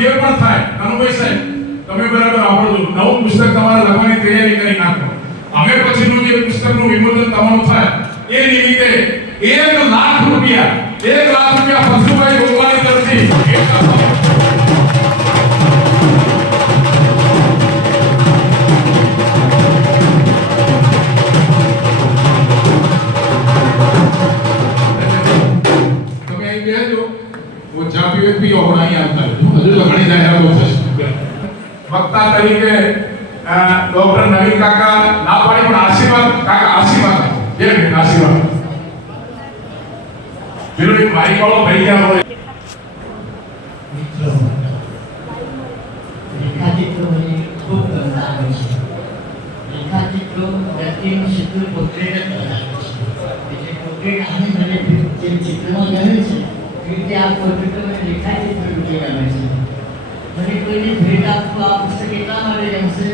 જે પણ થાય કનુભાઈ સાહેબ તમે બરાબર આવડો નવું પુસ્તક તમારે લખવાની તૈયારી કરી નાખો. અમે પછીનું જે પુસ્તકનું વિમોચન તમારું થાય એ નિમિત્તે 1 લાખ રૂપિયા ફસુભાઈ ગોગવાની તરફથી વક્તા તરીકે ડોક્ટર નવીન કાકા ના પાડી પણ આશીર્વાદ જે આશીર્વાદ પેલો એક મારી વાળો ભાઈ ગયા હોય મિત્રો રેખાચિત્રો મને ખૂબ ગમતા હોય છે. રેખાચિત્રો વ્યક્તિનું સીધું પોર્ટ્રેટ જ બનાવે છે. એટલે પોર્ટ્રેટ આને મને જે ચિત્રમાં ગમે છે એ રીતે આ પોર્ટ્રેટો મને રેખાચિત્ર રૂપે ગમે છે. મને કોઈને ભેટ આપવા આ પુસ્તક એટલા માટે ગમશે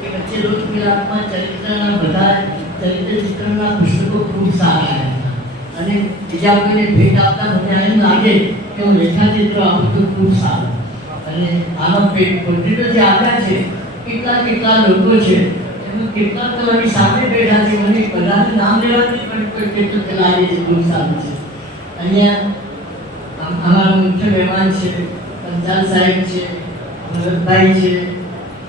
કે વચ્ચે લોકમિલાપમાં ચરિત્રના બધા ચરિત્ર ચિત્રના પુસ્તકો ખૂબ સારા હતા અને બીજા કોઈને ભેટ આપતા મને એમ લાગે કે હું રેખાચિત્ર આપું તો ખૂબ સારું. અને આનો પોર્ટ્રેટો જે આપ્યા છે કેટલા લોકો છે એનું કેટલા તો એની સાથે બેઠા છે. મને બધાનું નામ લેવાથી પણ કોઈ કેટલું લાગે છે ખૂબ સારું છે. અહીંયા અમારા મુખ્ય મહેમાન છે પંચાલ સાહેબ છે, ભરતભાઈ છે,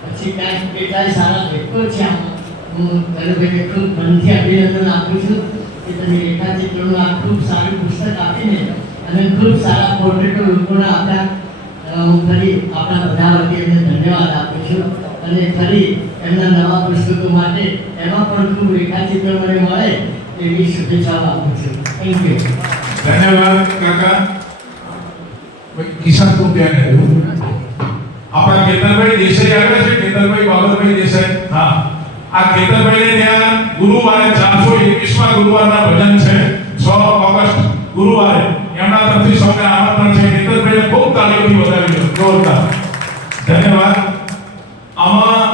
પછી કાંઈક કેટલાય સારા લેખકો છે. આમાં હું કનુભાઈને ખૂબ મનથી અભિનંદન આપું છું કે તમે રેખાચિત્રનું આ ખૂબ સારું પુસ્તક આપીને અને ખૂબ સારા પોર્ટ્રેટો લોકોને આપ્યા. હું ફરી આપણા બધા વતી એમને ધન્યવાદ આપું છું અને ફરી એમના નવા પુસ્તકો માટે એમાં પણ ખૂબ રેખાચિત્ર મને મળે એવી શુભેચ્છાઓ આપું છું. Thank you. ધન્યવાદ કાકા. કિસાન તો ત્યાં આપણા કેતનભાઈ દેસાઈ આવ્યા છે. કેતનભાઈ બાબતભાઈ દેસાઈ. હા, આ કેતનભાઈને ત્યાં ગુરુવારે 421મા ગુરુવારના ભજન છે 6 ઓગસ્ટ ગુરુવારે. એમના તરફથી સૌને આમંત્રણ છે. કેતનભાઈને ખૂબ તાળીઓથી વધાવી દો. જોરદાર ધન્યવાદ. આમાં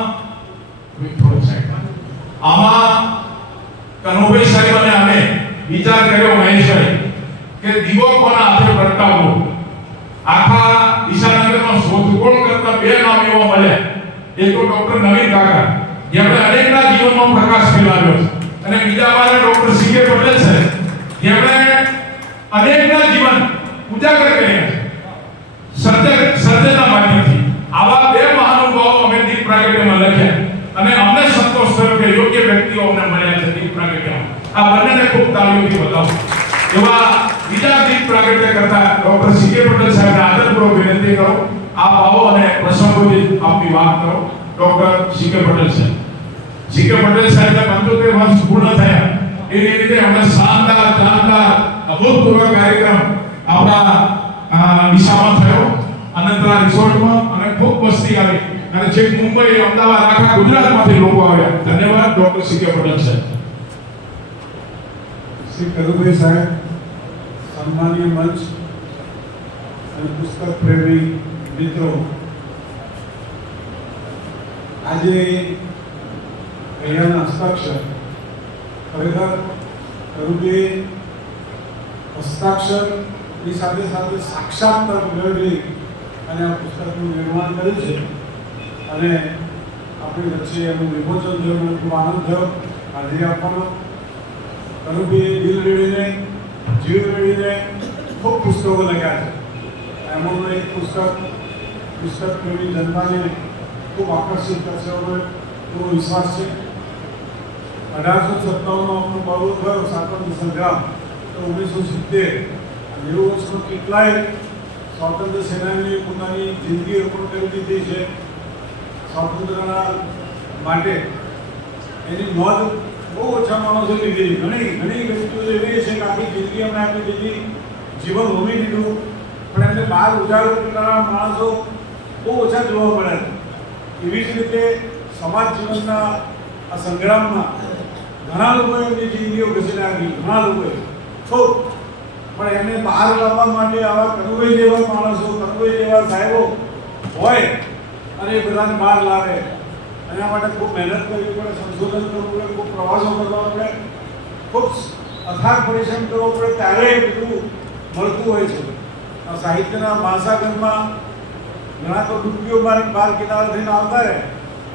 કનુભાઈ સાહેબ અને અમે વિચાર કર્યો મહેશભાઈ કે દીવો કોના હાથે પ્રગટાવવો. આખા ઈશાનગરમાં શોધખોળ કરતા 2 નામ એવા મળ્યા. એક તો ડોક્ટર નવીન કાકા જેમણે અનેકના જીવનમાં પ્રકાશ ફેલાવ્યો છે અને બીજા વાળા ડોક્ટર સીકે પટેલ છે જેમણે અનેકના જીવન ઉજાગર કર્યા છે સર્જનના માધ્યમથી. આવા 2 મહાનુભાવો અમે દીપ પ્રાગટ્યમાં લખ્યા અને અમને સંતોષ થયો કે યોગ્ય વ્યક્તિઓ અમને મળ્યા છે દીપ પ્રાગટ્યમાં. આ બંનેને ખૂબ તાળીઓથી બતાવો. એવા બીજા દીપ પ્રાગટ્ય કરતા ડોક્ટર સીકે પટેલ સાહેબને આદરપૂર્વક વિનંતી કરો આપ આવો અને પ્રસંગોથી આપની વાત કરો. ડોક્ટર સીકે પટેલ સાહેબ. સીકે પટેલ સાહેબને 75 વર્ષ પૂર્ણ થયા એની રીતે અમે શાનદાર અભૂતપૂર્વ કાર્યક્રમ આપણા દિશામાં થયો અનંતરા રિસોર્ટમાં અને ખૂબ વસ્તી આવી અને છેક મુંબઈ અમદાવાદ આખા ગુજરાતમાંથી લોકો આવ્યા. ધન્યવાદ ડોક્ટર સીકે પટેલ સાહેબ. શ્રી કનુભાઈ સાહેબ, સન્માનીય મંચ અને પુસ્તક પ્રેમી મિત્રો, આજે અહીંયાના હસ્તાક્ષર ખરેખર કનુભાઈ હસ્તાક્ષરની સાથે સાથે સાક્ષાત્કાર મેળવી અને આ પુસ્તકનું નિર્માણ કર્યું છે અને આપણી વચ્ચે એનું વિમોચન થયું. મને ખૂબ આનંદ થયો હાજરી આપવાનો. કનુભાઈએ દિલ રેડીને જીવ રેડીને ખૂબ પુસ્તકો લખ્યા છે. એમાંનું એક પુસ્તક પ્રેમી જનતાને ખૂબ આકર્ષિત કરશે એવો વિશ્વાસ છે. 1857માં આપણો બળવો થયો સ્વાતંત્ર્ય સંગ્રામ, તો 1970 વર્ષમાં કેટલાય સ્વાતંત્ર્ય સેનાનીએ પોતાની જિંદગી અર્પણ કરી દીધી છે સ્વાતંત્ર્યના માટે. એની નોંધ બહુ ઓછા માણસો લીધી. ઘણી વ્યક્તિઓ એવી છે કે આખી જિંદગી અમને આપી દીધી, જીવન હોમી દીધું, પણ એમને બહાર ઉજાગર કરનારા માણસો બહુ ઓછા જોવા મળે. એવી જ રીતે સમાજ જીવનના આ સંગ્રામમાં ઘણા લોકોએ એમની જિંદગીઓ ઘસી નાખી, ઘણા લોકોએ ખૂબ, પણ એમને બહાર લાવવા માટે આવા કનુભાઈ જેવા માણસો, કનુભાઈ જેવા સાહેબો હોય અને એ બધાને બહાર લાવે. એના માટે ખૂબ મહેનત કરવી પડે, સંશોધન કરવું પડે, ખૂબ પ્રવાસો કરવા પડે, ખૂબ અથાગ પરિશ્રમ કરવો પડે, ત્યારે બધું મળતું હોય છે. સાહિત્યના મહાસાગરમાં ઘણા તો ડૂબકીઓ મારીને બહાર કિનારે થઈને આવતા રહે,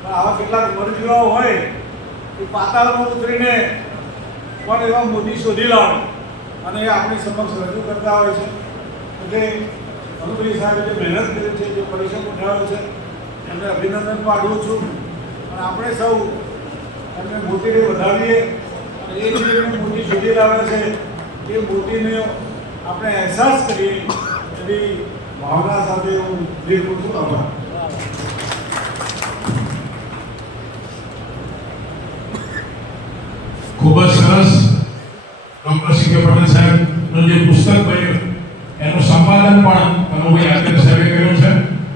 પણ આવા કેટલાક મરજીવાઓ હોય કે પાતાળમાં ઉતરીને પણ એવા મોદી શોધી લાવે અને એ આપણી સમક્ષ રજૂ કરતા હોય છે. એટલે અનુભવી સાહેબે જે મહેનત કરી છે, જે પરિશ્રમ ઉઠાવ્યો છે, એમને અભિનંદન પાઠવું છું. અને આપણે સૌ એમને મોતીને વધાવીએ અને એ જે મોતી શોધી લાવે છે એ મોતીને આપણે અહેસાસ કરીએ એવી ભાવના સાથે હું દેખું છું. આભાર. ખૂબ જ સરસ. ડોક્ટર સી.કે. પટેલ સાહેબનું જે પુસ્તક બન્યું એનું સંપાદન પણ કનુભાઈ આચાર્ય સાહેબે કર્યું છે.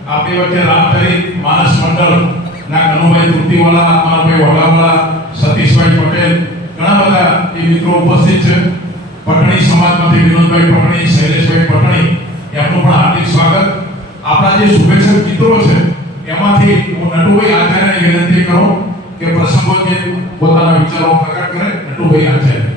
આપણી વચ્ચે રામધારી માનસ મંડળના કનુભાઈ તૃપ્તિવાલા, અમારાભાઈ વડાવાલા, સતીશભાઈ પટેલ, ઘણા બધા એ મિત્રો ઉપસ્થિત છે. પટણી સમાજમાંથી વિનોદભાઈ પટણી, શૈલેષભાઈ પટણી, એમનું પણ હાર્દિક સ્વાગત. આપણા જે શુભેચ્છક મિત્રો છે એમાંથી હું નટુભાઈ આચાર્યને વિનંતી કરું કે પ્રસંગોચિત પોતાના વિચારો પ્રકટ કરે. નટુભાઈ આચાર્ય.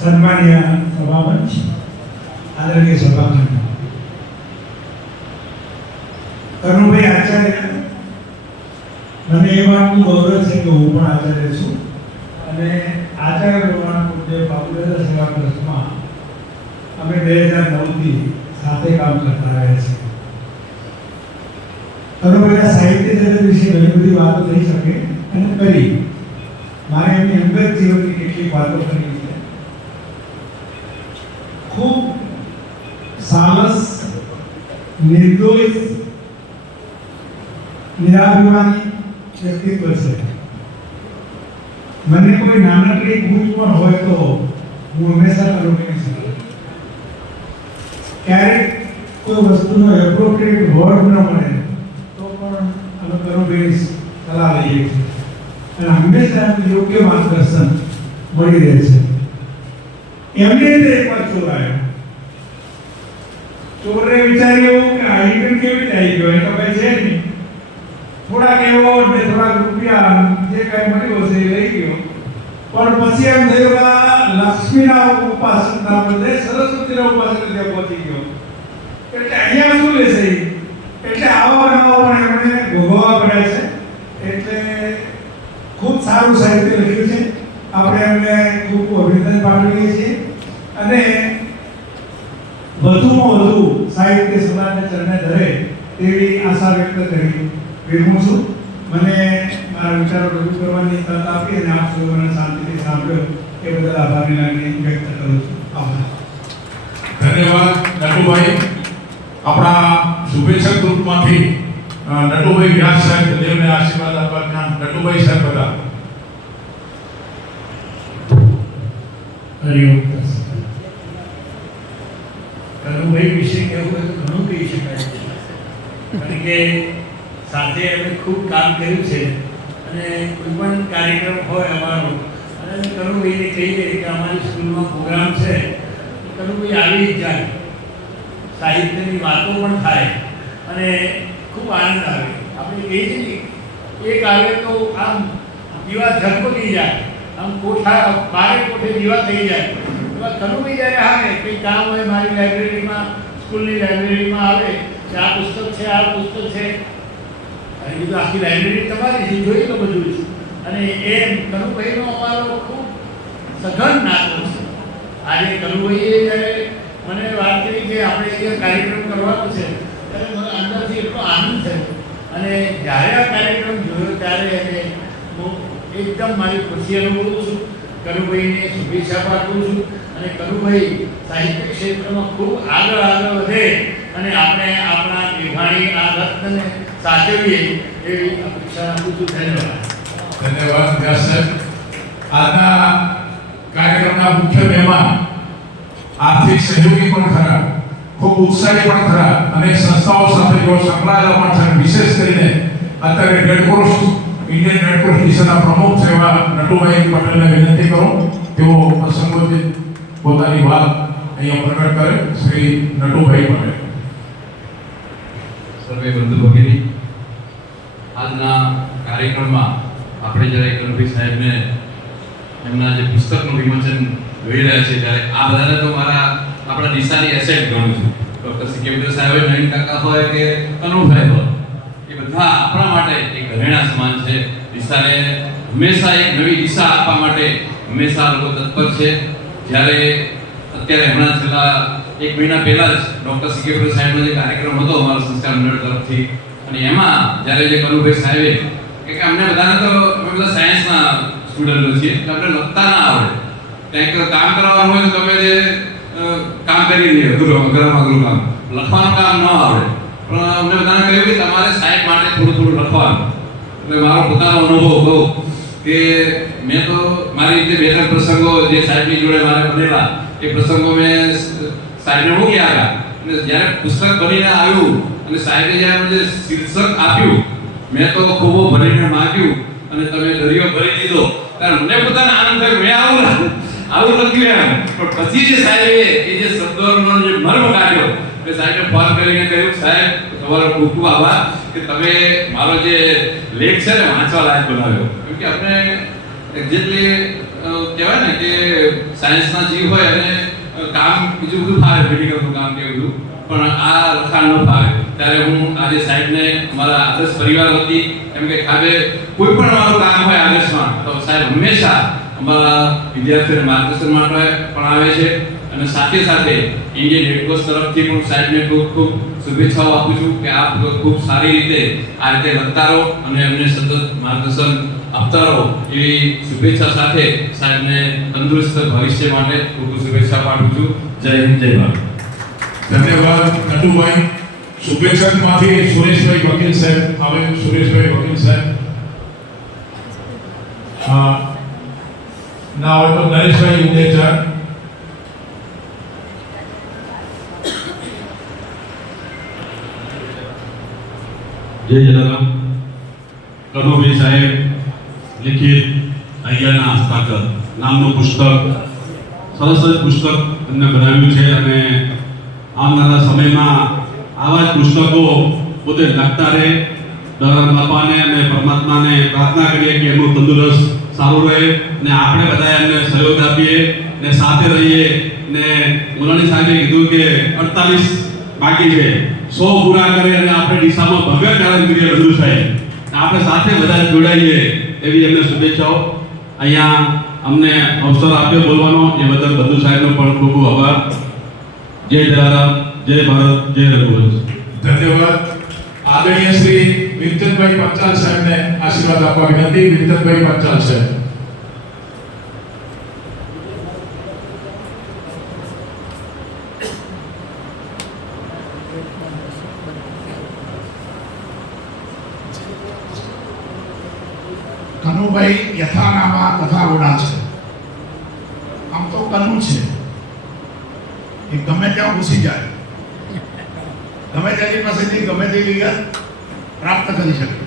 સન્માનીય સભાપતિ, આદરણીય સભાપતિ કનુભાઈ આચાર્ય, મને એ વાતનું ગૌરવ છે કે હું પણ આચાર્ય છું અને આચાર્ય પ્રમાણ પૂજ્ય બાબુદાદા સેવા ટ્રસ્ટમાં અમે 2009થી સાથે કામ કરતા આવ્યા છીએ. કનુભાઈના સાહિત્ય જગત વિશે ઘણી બધી વાતો થઈ શકે અને કરી. મારે એમની અંગત જીવનની કેટલીક વાતો કરવી છે. ખૂબ સાહસ, નિર્દોષ, નિરાભિમાની વ્યક્તિત્વ છે. મને કોઈ નાનકડી ભૂલ પણ હોય તો હું હંમેશા કનુભાઈની સાથે. ક્યારેક કોઈ વસ્તુનો એપ્રોપ્રિએટ વર્ડ ન મળે તો પણ અમે કનુભાઈની સલાહ લઈએ છીએ અને હંમેશા યોગ્ય માર્ગદર્શન મળી રહે છે. એમને એકવાર ચોર આવ્યો. ચોરને વિચાર્યું કે આઈટમ કેવી રીતે આવી ગયો, એ તો કઈ છે નહીં. થોડાક એવો ને થોડાક રૂપિયા જે કઈ મળ્યો છે એ લઈ ગયો. પણ પછી એમ થયું કે લક્ષ્મીના ઉપાસકના બદલે સરસ્વતીના ઉપાસક ત્યાં પહોંચી ગયો. એટલે અહીંયા શું લેશે? એટલે આવા બનાવો પણ એમણે ભોગવવા પડ્યા છે. એટલે ખૂબ સારું સાહિત્ય લખ્યું છે. આપણે એમને ખૂબ અભિનંદન પાઠવીએ છીએ અને વધુમાં વધુ સાહિત્ય સમાજને ચરણે ધરે તેવી આશા વ્યક્ત કરી વિરમું છું. મને મારા વિચારો રજૂ કરવાની તક આપી અને આપ સૌને શાંતિથી સાંભળ્યો એ બદલ આભારની લાગણી વ્યક્ત કરું છું. આભાર. ધન્યવાદ નટુભાઈ. આપણા શુભેચ્છક ગ્રુપમાંથી નટુભાઈ વ્યાસ સાહેબ, દેવને આશીર્વાદ આપવા નટુભાઈ સાહેબ બધા. કનુભાઈ વિશે કહેવું હોય તો ઘણું કહી શકાય છે, કારણ કે સાથે અમે ખૂબ કામ કર્યું છે અને કોઈ પણ કાર્યક્રમ હોય અમારો અને કનુભાઈને કહીએ કે અમારી સ્કૂલમાં પ્રોગ્રામ છે, કનુભાઈ આવી જ જાય. સાહિત્યની વાતો પણ થાય અને ખૂબ આનંદ આવે. આપણે કહીએ છીએ એક આવે તો આમ દીવા ઝગમગી જાય, આમ કોઠા બારે કોઠે દીવા થઈ જાય. કનુભાઈ જ્યારે આવે કંઈ કામ હોય મારી લાઇબ્રેરીમાં, સ્કૂલની લાઇબ્રેરીમાં આવે કે આ પુસ્તક છે, આ પુસ્તક છે, અને બીજું આખી લાઇબ્રેરી તમારી છે, જોઈ લો બધું જ. અને એ કનુભાઈનો અમારો ખૂબ સઘન નાતો છે. આજે કનુભાઈએ જ્યારે મને વાત કરી કે આપણે અહીંયા કાર્યક્રમ કરવાનો છે ત્યારે મને અંદરથી એટલો આનંદ થયો અને જ્યારે આ કાર્યક્રમ જોયો ત્યારે એને હું એકદમ મારી ખુશી અનુભવું છું. કનુભાઈને શુભેચ્છા પાઠવું છું અને કનુભાઈ સાહિત્ય ક્ષેત્રમાં ખૂબ આગળ વધે અને આપણે આપણા નિભાણી આ રત્નને સાચવીએ એવી અપેક્ષા રાખું છું. ધન્યવાદ. ધન્યવાદ વ્યાસ સાહેબ. આજના કાર્યક્રમના મુખ્ય મહેમાન આર્થિક સહયોગી પણ ખરા, ખૂબ ઉત્સાહી પણ ખરા, અનેક સંસ્થાઓ સાથે જેઓ સંકળાયેલા પણ છે. વિશેષ કરીને અત્યારે રેડક્રોસ, ઇન્ડિયન રેડક્રોસ મિશનના પ્રમુખ છે એવા નટુભાઈ પટેલને વિનંતી કરું તેઓ પ્રસંગોચિત પોતાની વાત અહીંયા પ્રકટ કરે. શ્રી નટુભાઈ પટેલ. સર્વે બંધુ ભગિની, આજના કાર્યક્રમમાં આપણે જ્યારે કનુભાઈ સાહેબને એમના જે પુસ્તકનું વિમોચન જોઈ રહ્યા છે ત્યારે આ બધાને તો આપણા ડીસાની એસેટ ગણું છું. ડૉક્ટર સિકંદર સાહેબ, નવીન કાકા હોય કે કનુભાઈ હોય, એ બધા આપણા માટે એક ઘરેણા સમાન છે. ડીસાને હંમેશા એક નવી દિશા આપવા માટે હંમેશા લોકો તત્પર છે. જ્યારે અત્યારે હમણાં છેલ્લા 1 મહિના પહેલા જ ડૉક્ટર સિકંદર સાહેબનો જે કાર્યક્રમ હતો અમારા સંસ્કાર મંડળ તરફથી, અને એમાં જ્યારે જે કનુભાઈ સાહેબે કે અમને બધાને તો અમે બધા સાયન્સના સ્ટુડન્ટો છીએ એટલે અમને લખતા ના આવડે, કંઈક કામ કરવાનું હોય તો તમે જે કામ કરી દઈએ અઘરું કામ, લખવાનું કામ ન આવડે, પણ અમને બધાને કહ્યું કે તમારે સાહેબ માટે થોડું લખવાનું. એટલે મારો પોતાનો અનુભવ કહું કે મેં તો મારી રીતે 2-3 પ્રસંગો જે સાહેબની જોડે મારે બનેલા એ પ્રસંગો મેં સાહેબને મૂક્યા હતા. અને જ્યારે પુસ્તક બનીને આવ્યું અને સાહેબે જ્યારે મને શીર્ષક આપ્યું, મેં તો ખૂબ ભરીને માંગ્યું અને તમે દરિયો ભરી દીધો. ત્યારે મને પોતાને આનંદ થયો, મેં આવું લખ્યું એમ. પણ પછી જે સાહેબે એ જે શબ્દોનો જે મર્મ કાઢ્યો, એટલે સાહેબે ફોન કરીને કહ્યું, સાહેબ તમારો ખૂબ ખૂબ આભાર કે તમે મારો જે લેખ છે ને વાંચવા લાયક બનાવ્યો. કેમ કે આપણે એક્ઝેક્ટલી કહેવાય ને કે સાયન્સના જીવ હોય અને કામ બીજું બધું ફાવે, મેડિકલનું કામ કે બધું, પણ આ લખાણ ન ફાવે. ત્યારે હું આજે સાહેબને અમારા આદર્શ પરિવાર વતી એમ કે ખાતે કોઈ પણ અમારું કામ હોય આદર્શમાં તો સાહેબ હંમેશા અમારા વિદ્યાર્થીઓને માર્ગદર્શન માટે પણ આવે છે. અને સાથે સાથે ઇન્ડિયન રેડક્રોસ તરફથી પણ સાહેબને ખૂબ ખૂબ શુભેચ્છાઓ આપું છું કે આપ ખૂબ સારી રીતે આ રીતે લખતા રહો અને એમને સતત માર્ગદર્શન આપતા રહો એવી શુભેચ્છા સાથે સાહેબને તંદુરસ્ત ભવિષ્ય માટે ખૂબ ખૂબ શુભેચ્છા પાઠવું છું. જય હિન્દ, જય ભારત. ધન્યવાદ નટુભાઈ. શુભેચ્છકમાંથી સુરેશભાઈ વકીલ સાહેબ. હવે સુરેશભાઈ વકીલ સાહેબ ના હોય તો નરેશભાઈ ઉદેચર. જય જલારામ. કનુભાઈ સાહેબ લિખિત અહીંયાના હસ્તાક્ષર નામનું પુસ્તક, સરસ જ પુસ્તક એમને બનાવ્યું છે અને આવનારા સમયમાં આવા જ પુસ્તકો પોતે લખતા રહે. દયારામ બાપાને અને પરમાત્માને પ્રાર્થના કરીએ કે એમનું તંદુરસ્ત સારું રહે અને આપણે બધા એમને સહયોગ આપીએ ને સાથે રહીએ. ને મુલાણી સાહેબે કીધું કે 48 બાકી છે, 100 પૂરા કરે અને આપણે ડીસામાં ભવ્ય કામગીરી રજૂ થાય, આપણે સાથે બધા જોડાઈએ એવી એમને શુભેચ્છાઓ. અહીંયા અમને અવસર આપ્યો બોલવાનો એ બદલ બંધુ સાહેબનો પણ ખૂબ ખૂબ આભાર. જય જલારામ, જય ભારત, જય રઘુવંશ. ધન્યવાદ. આદરણીય શ્રી વિરચંદભાઈ પંચાલ સાહેબને આશીર્વાદ આપવા વિનંતી. વિરચંદભાઈ પંચાલ સાહેબ. કનુભાઈ યથાનામા તથા ગુણા છે. આમ તો કનુ છે એ ગમે ત્યાં ઘૂસી જાય, ગમે તેની પાસેથી ગમે તે વિગત પ્રાપ્ત કરી શકે.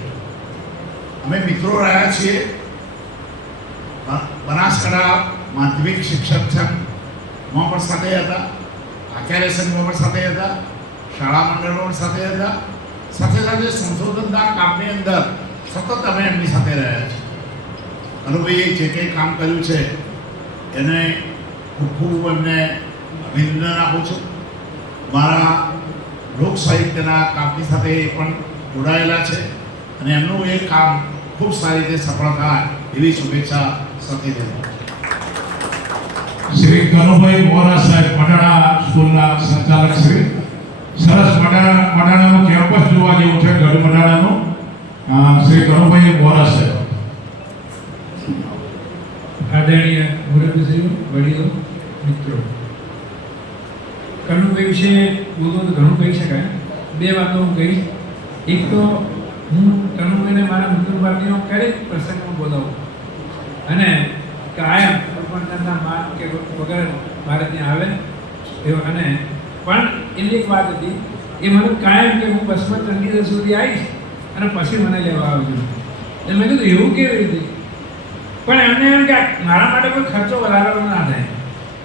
અમે મિત્રો રહ્યા છીએ બનાસકાંઠા માધ્યમિક શિક્ષક સંઘમાં પણ સાથે હતા, આચાર્ય સંઘમાં પણ સાથે હતા, શાળા મંડળમાં પણ સાથે હતા. સાથે સાથે સંશોધનના કામની અંદર સતત અમે એમની સાથે રહ્યા છીએ. કનુભાઈએ જે કંઈ કામ કર્યું છે એને ખૂબ ખૂબ એમને અભિનંદન આપું છું. મારા લોક સાહિત્યના કામની સાથે એ પણ જોડાયેલા છે અને એમનું એ કામ ખૂબ સારી રીતે સફળ થાય એવી શુભેચ્છા સાથે દઉં. શ્રી કનુભાઈ વોરા સાહેબ, મડાણા સ્કૂલના સંચાલક શ્રી. સરસ મડાણાનું કેમ્પસ જોવા જેવું છે, ગઢ મડાણાનું. શ્રી કનુભાઈ વોરા સાહેબ. આદરણીય મુરબ્બીશ્રીઓ, વડીલો, મિત્રો, કનુભાઈ વિશે બોલવું તો ઘણું કહી શકાય. 2 વાતો હું કહીશ. એક તો હું કનુભાઈને મારા મંદિરબારનો ક્યારેક પ્રસંગમાં બોલાવું અને કાયમ પણ તેમના માન કે વગર મારે ત્યાં આવે એવો. અને પણ એટલી એક વાત હતી, એ મને કાયમ કે હું બસમાં ચંદીગઢ સુધી આવીશ અને પછી મને લેવા આવજો. એટલે મેં કીધું એવું કેવી રીતે? પણ એમને એમ કે મારા માટે કોઈ ખર્ચો વધારવાનો ના થાય,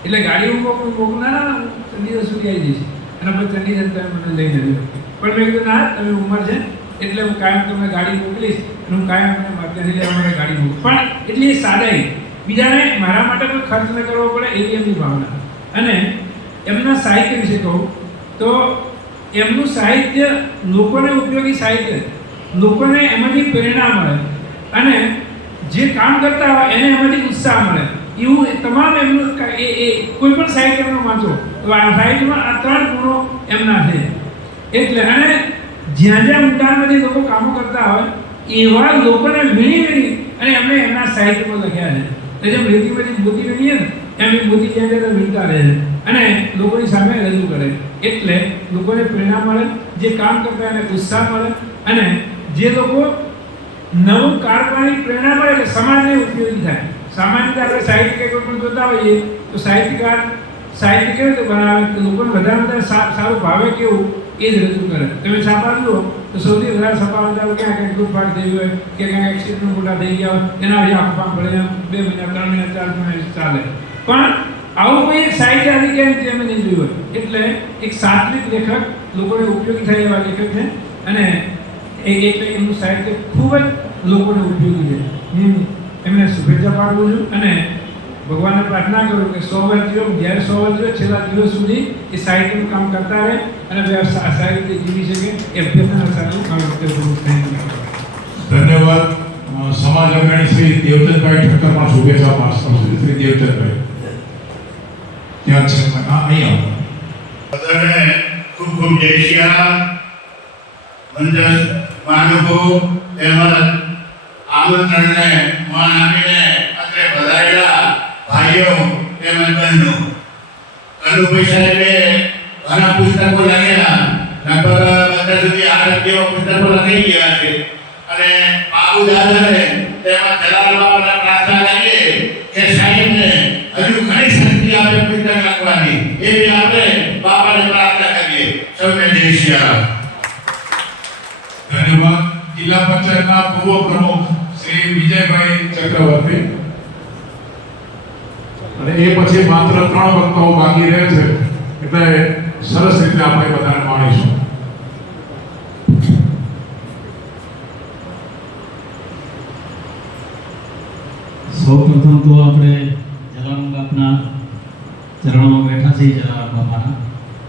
એટલે ગાડી હું મોકલું ના હું ચંદીગઢ સુધી આવી જઈશ અને પછી ચંદીગઢ તમે મને લઈને આવ્યો. પણ મેં કીધું ના, તમે ઉંમર છે એટલે હું કાયમ તમને ગાડી મોકલીશ અને હું કાયમ તમને ત્યાંથી લેવા માટે ગાડી મોકલું. પણ એટલી સાદાઈ, બીજાને મારા માટે કોઈ ખર્ચ ન કરવો પડે એવી એમની ભાવના. અને એમના સાહિત્ય વિશે કહું તો એમનું સાહિત્ય લોકોને ઉપયોગી સાહિત્ય, લોકોને એમાંથી પ્રેરણા મળે અને જે કામ કરતા હોય એને એમાંથી ઉત્સાહ મળે એવું તમામ એમનું કોઈ પણ સાહિત્યનો વાંચો તો આ સાહિત્યમાં આ 3 ગુણો એમના છે. એટલે અને જ્યાં જ્યાં ઊંડાણમાંથી લોકો કામો કરતા હોય એવા લોકોને વીણી અને એમણે એમના સાહિત્યમાં લખ્યા છે. એટલે જેમ રેતીમાંથી મોતી વીણીએ ને એમ એ મોતી જ્યાં જ્યાં વીણતા રહે અને લોકોની સામે રજૂ કરે. એટલે લોકોને પ્રેરણા મળે, જે કામ કરતા એને ઉત્સાહ મળે અને જે લોકો નવું કાઢવાની પ્રેરણા મળે એટલે સમાજને ઉપયોગી થાય. સામાન્ય રીતે આપણે સાહિત્ય કોઈ પણ જોતા હોઈએ તો સાહિત્યકાર સાહિત્ય કેવી રીતે બનાવે તો લોકોને વધારે સારું ભાવે કેવું એ જ રજૂ કરે. તમે છાપા જુઓ તો સૌથી વધારે છાપા વધારે ક્યાંક લૂંટફાટ થઈ હોય કે ક્યાંક એક્સિડન્ટ મોટા થઈ ગયા હોય એના વિશે આખું કામ ભલે 2 મહિના 3 મહિના 4 મહિના ચાલે. પણ આવું કોઈ એક સાહિત્ય અધિકારી અમે નહીં જોયું હોય. એટલે એક સાત્વિક લેખક, લોકોને ઉપયોગી થાય એવા લેખક છે અને એટલે એમનું સાહિત્ય ખૂબ જ લોકોને ઉપયોગી છે. હું એમને શુભેચ્છા પાઠવું છું અને ભગવાનને પ્રાર્થના કરું કે 100 વર્ષ જીવો, જ્યારે 100 વર્ષ જીવે છેલ્લા દિવસ સુધી એ સાહિત્યનું કામ કરતા રહે અને સારી રીતે જીવી શકે એ અભ્યર્થના સાથે મારું વક્તવ્ય પૂરું થાય. ધન્યવાદ. સમાજ અગ્રણી શ્રી દેવચંદભાઈ ઠક્કરમાં શુભેચ્છા પાઠવું છું. શ્રી દેવચંદભાઈ ત્યાં છે અહીંયા બધાને ખૂબ ખૂબ જય શ્રી રામ. મંજસ મહાનુભાવ તેમજ આમંત્રણને માન આપીને અત્રે પધારેલા ભાઈઓ તેમજ બહેનો, કનુભાઈ સાહેબે ઘણા પુસ્તકો લખ્યા, લગભગ અત્યાર સુધી 8 જેવા પુસ્તકો લખાઈ ગયા છે અને બાબુ દાદાને તેમજ જલાલ બાપાને પ્રાર્થના કરીએ કે સાહેબને હજુ ઘણી શક્તિ આપે પુસ્તક લખવાની, એવી આપણે બાપાને પ્રાર્થના કરીએ. સૌને જય શ્રી રામ. ધન્યવાદ. જિલ્લા પંચાયતના પૂર્વ પ્રમુખ શ્રી વિજયભાઈ ચક્રવર્તી અને એ પછી માત્ર 3 વક્તાઓ બાકી રહે છે એટલે સરસ રીતે આપણે બધાને માણીશું. સૌપ્રથમ તો આપણે જલારામ બાપના ચરણોમાં બેઠા છીએ. જલારામ બાપાના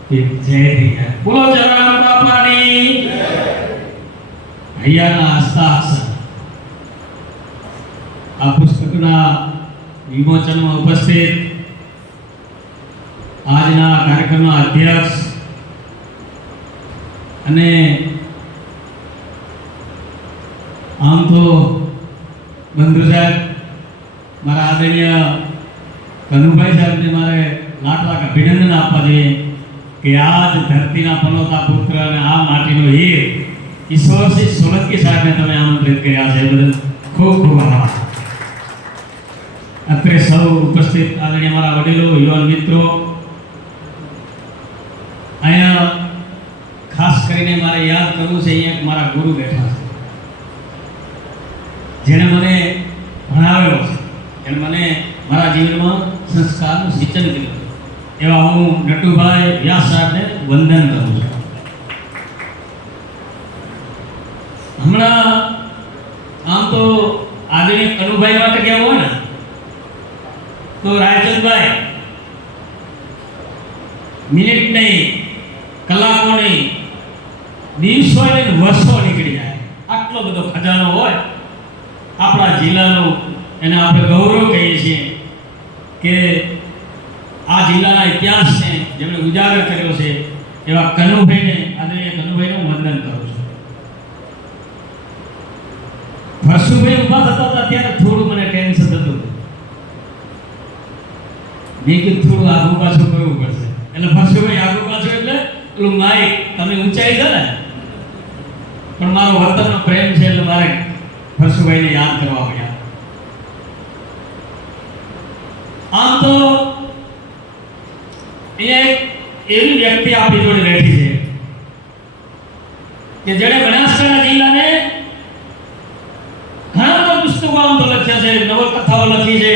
કે જય થઈ જાય. બોલો જલારામ બાપાની હૈયાના હસ્તાક્ષર. આ પુસ્તકના વિમોચનમાં ઉપસ્થિત આજના કાર્યક્રમના અધ્યક્ષ અને આમ તો બંધુ સાહેબ મારા આદરણીય કનુભાઈ સાહેબને મારે લાખ લાખ અભિનંદન આપવા જોઈએ કે આ જ ધરતીના પનોતા પુત્ર અને આ માટીનો હીર ઈશ્વરસિંહ સોલંકી સાહેબને તમે આમંત્રિત કર્યા છે. બદલ ખૂબ ખૂબ આભાર. અત્રે સૌ ઉપસ્થિત આદરણીય મારા વડીલો, યુવાન મિત્રો, અહીંયા ખાસ કરીને મારે યાદ કરવું છે, અહીંયા મારા ગુરુ બેઠા છે જેણે મને ભણાવેલો છે, જેણે મને મારા જીવનમાં સંસ્કારનું સિંચન કર્યું. એવા હું નટુભાઈ વ્યાસ સાહેબને વંદન કરું છું. હમણાં આમ તો આદરણીય કનુભાઈ માટે કહેવું હોય ને તો રાયચંદભાઈ મિનિટ નહીં, કલાકો નહીં, દિવસો ને વર્ષો નીકળી જાય. આટલો બધો ખજાનો હોય આપણા જિલ્લાનો, એને આપણે ગૌરવ કહીએ છીએ કે આ જિલ્લાના ઇતિહાસને જેમણે ઉજાગર કર્યો છે એવા કનુભાઈને, આદરણીય કનુભાઈનું વંદન કરું છું. હર્ષુભાઈ ઊભા થતા હતા ત્યારે થોડું મને ટેન્શન થતું. મેં કીધું થોડું આગુ પાછું કરવું પડશે. એટલે હર્ષુભાઈ આગુ પાછું એટલે પેલું માઇક તમે ઊંચાઈ છે ને, પણ મારો વતનનો પ્રેમ છે એટલે મારે હર્ષુભાઈને યાદ કરવા પડ્યા. આમ તો અહીંયા એક એવી વ્યક્તિ આપણી જોડે બેઠી છે કે જેણે બનાસકાંઠા જિલ્લાને ઘણા બધા પુસ્તકો આમ તો લખ્યા છે, નવલકથાઓ લખી છે.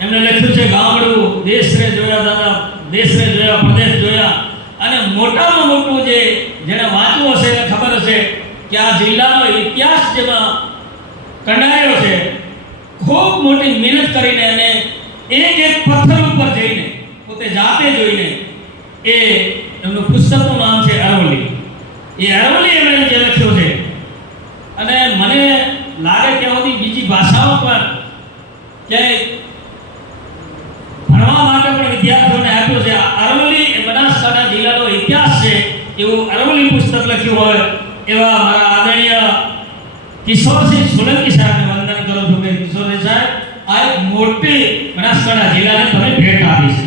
એમને લખ્યું છે ગામડું, દેશને જોયા દાદા, દેશને જોયા, પ્રદેશ જોયા, અને મોટામાં મોટું જે જેણે વાંચ્યું હશે એને ખબર હશે કે આ જિલ્લાનો ઇતિહાસ જેમાં કંડાર્યો છે, ખૂબ મોટી મહેનત કરીને અને એક એક પથ્થર ઉપર જઈને પોતે જાતે જોઈને એ એમનું પુસ્તકનું નામ છે અરવલ્લી. એ અરવલ્લી એમણે જે લખ્યો છે અને મને લાગે ત્યાં સુધી બીજી ભાષાઓ પર ક્યાંય ભણવા માટે પણ વિદ્યાર્થીઓને આપ્યો છે. અરવલ્લી એ બનાસકાંઠા જિલ્લાનો ઇતિહાસ છે એવું અરવલ્લી પુસ્તક લખ્યું હોય એવા મારા આદરણીય કિશોરસિંહ સોલંકી સાહેબને વંદન કરું છું કે કિશોરસિંહ સાહેબ આ એક મોટી બનાસકાંઠા જિલ્લાને તમે ભેટ આપી છે.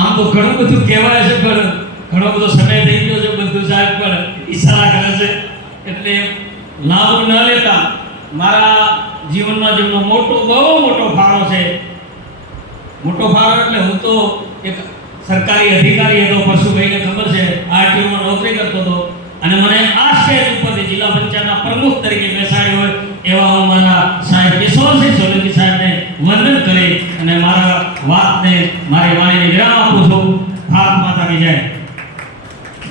આમ તો ઘણું બધું કહેવાય છે પણ ઘણો બધો સમય થઈ ગયો છે, બધું સાહેબ પણ ઈશારા કરે છે એટલે લાભ ન લેતા મારા જીવનમાં જેમનો બહુ મોટો ફાળો છે. મોટો ફાળો એટલે હું તો એક સરકારી અધિકારી હતો, પશુભાઈને ખબર છે, આરટીઓમાં નોકરી કરતો હતો અને મને આ સ્ટેજ ઉપરથી જિલ્લા પંચાયતના પ્રમુખ તરીકે બેસાડ્યો હોય એવા હું મારા સાહેબ કિશોરસિંહ સોલંકી સાહેબને વંદન કરી અને મારા વાતને મારી વાણીને વિરામ આપું છું. ભારત માતાની જય.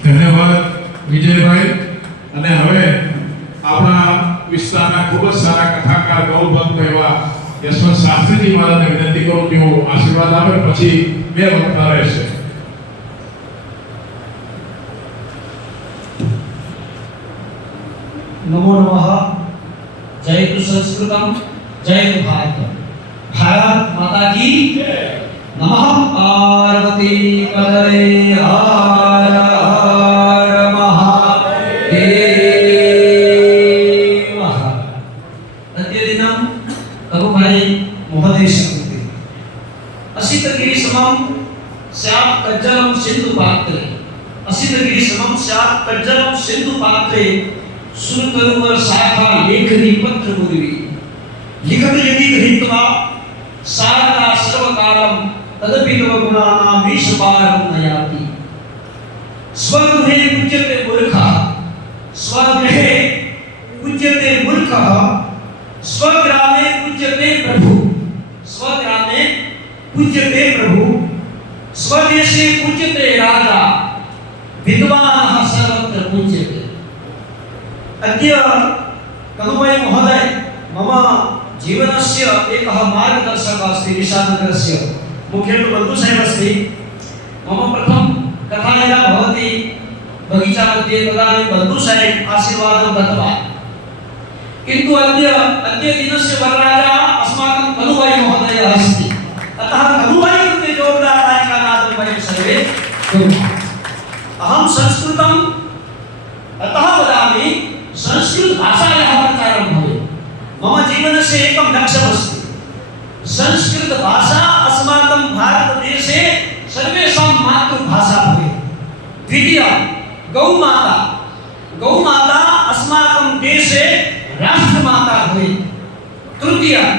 ધન્યવાદ વિજયભાઈ. અને હવે આપણા વિસ્તારના ખૂબ જ સારા કથાકાર ગૌભક્ત એવા યશવંત શાસ્ત્રીજી મહારાજને વિનંતી કરું કે તેઓ આશીર્વાદ આપે, પછી બે વક્તા રહેશે. नमो नमः। जय तु संस्कृतम, जय तु भारतम। भारत माता की नमः। पार्वती पतये हर हर महादेव। अद्य दिनं रघुभाई महोदयस्य कृते असितगिरि समं स्यात् कज्जलं सिन्धुपात्रे। असितगिरि समं स्यात् कज्जलं सिन्धुपात्रे सुरतरुवर शाखा लेखनी पत्र मुर्वी लिखत यदि गृहीत्वा सारदा सर्वकालम तदपि तव गुणानां मीशपारं नयाति। स्वगृहे पूज्यते मूर्खः, स्वगृहे पूज्यते मूर्खः, स्वग्रामे पूज्यते प्रभु। स्वग्रामे पूज्यते प्रभु, स्वदेशे पूज्यते राजा, विद्वानः सर्वत्र पूज्यते। अद्य कनुभाई महोदय मम जीवनस्य एकः मार्गदर्शकः अस्ति। निशानगरस्य मुख्यतः बन्धुसाहेब अस्ति। मम प्रथम कथा यदा भवति बगीचा मध्ये तदानीं बन्धुसाहेब आशीर्वादं दत्तवान्, किन्तु अद्य दिनस्य वरराजा अस्माकं कनुभाई महोदयः अस्ति। अतः कनुभाई कृते जोरदारतालिकानादं वयं सर्वे कुर्मः। अहं संस्कृतं अतः वदामि संस्कृत भाषायाः प्रचारं भवेत्। मम जीवनस्य एकं लक्ष्यमस्ति, संस्कृत भाषा अस्माकं भारतदेशे सर्वेषां मातृभाषा भवेत्। द्वितीयं गौमाता, गौमाता अस्माकं देशे राष्ट्रमाता भवेत्। तृतीयं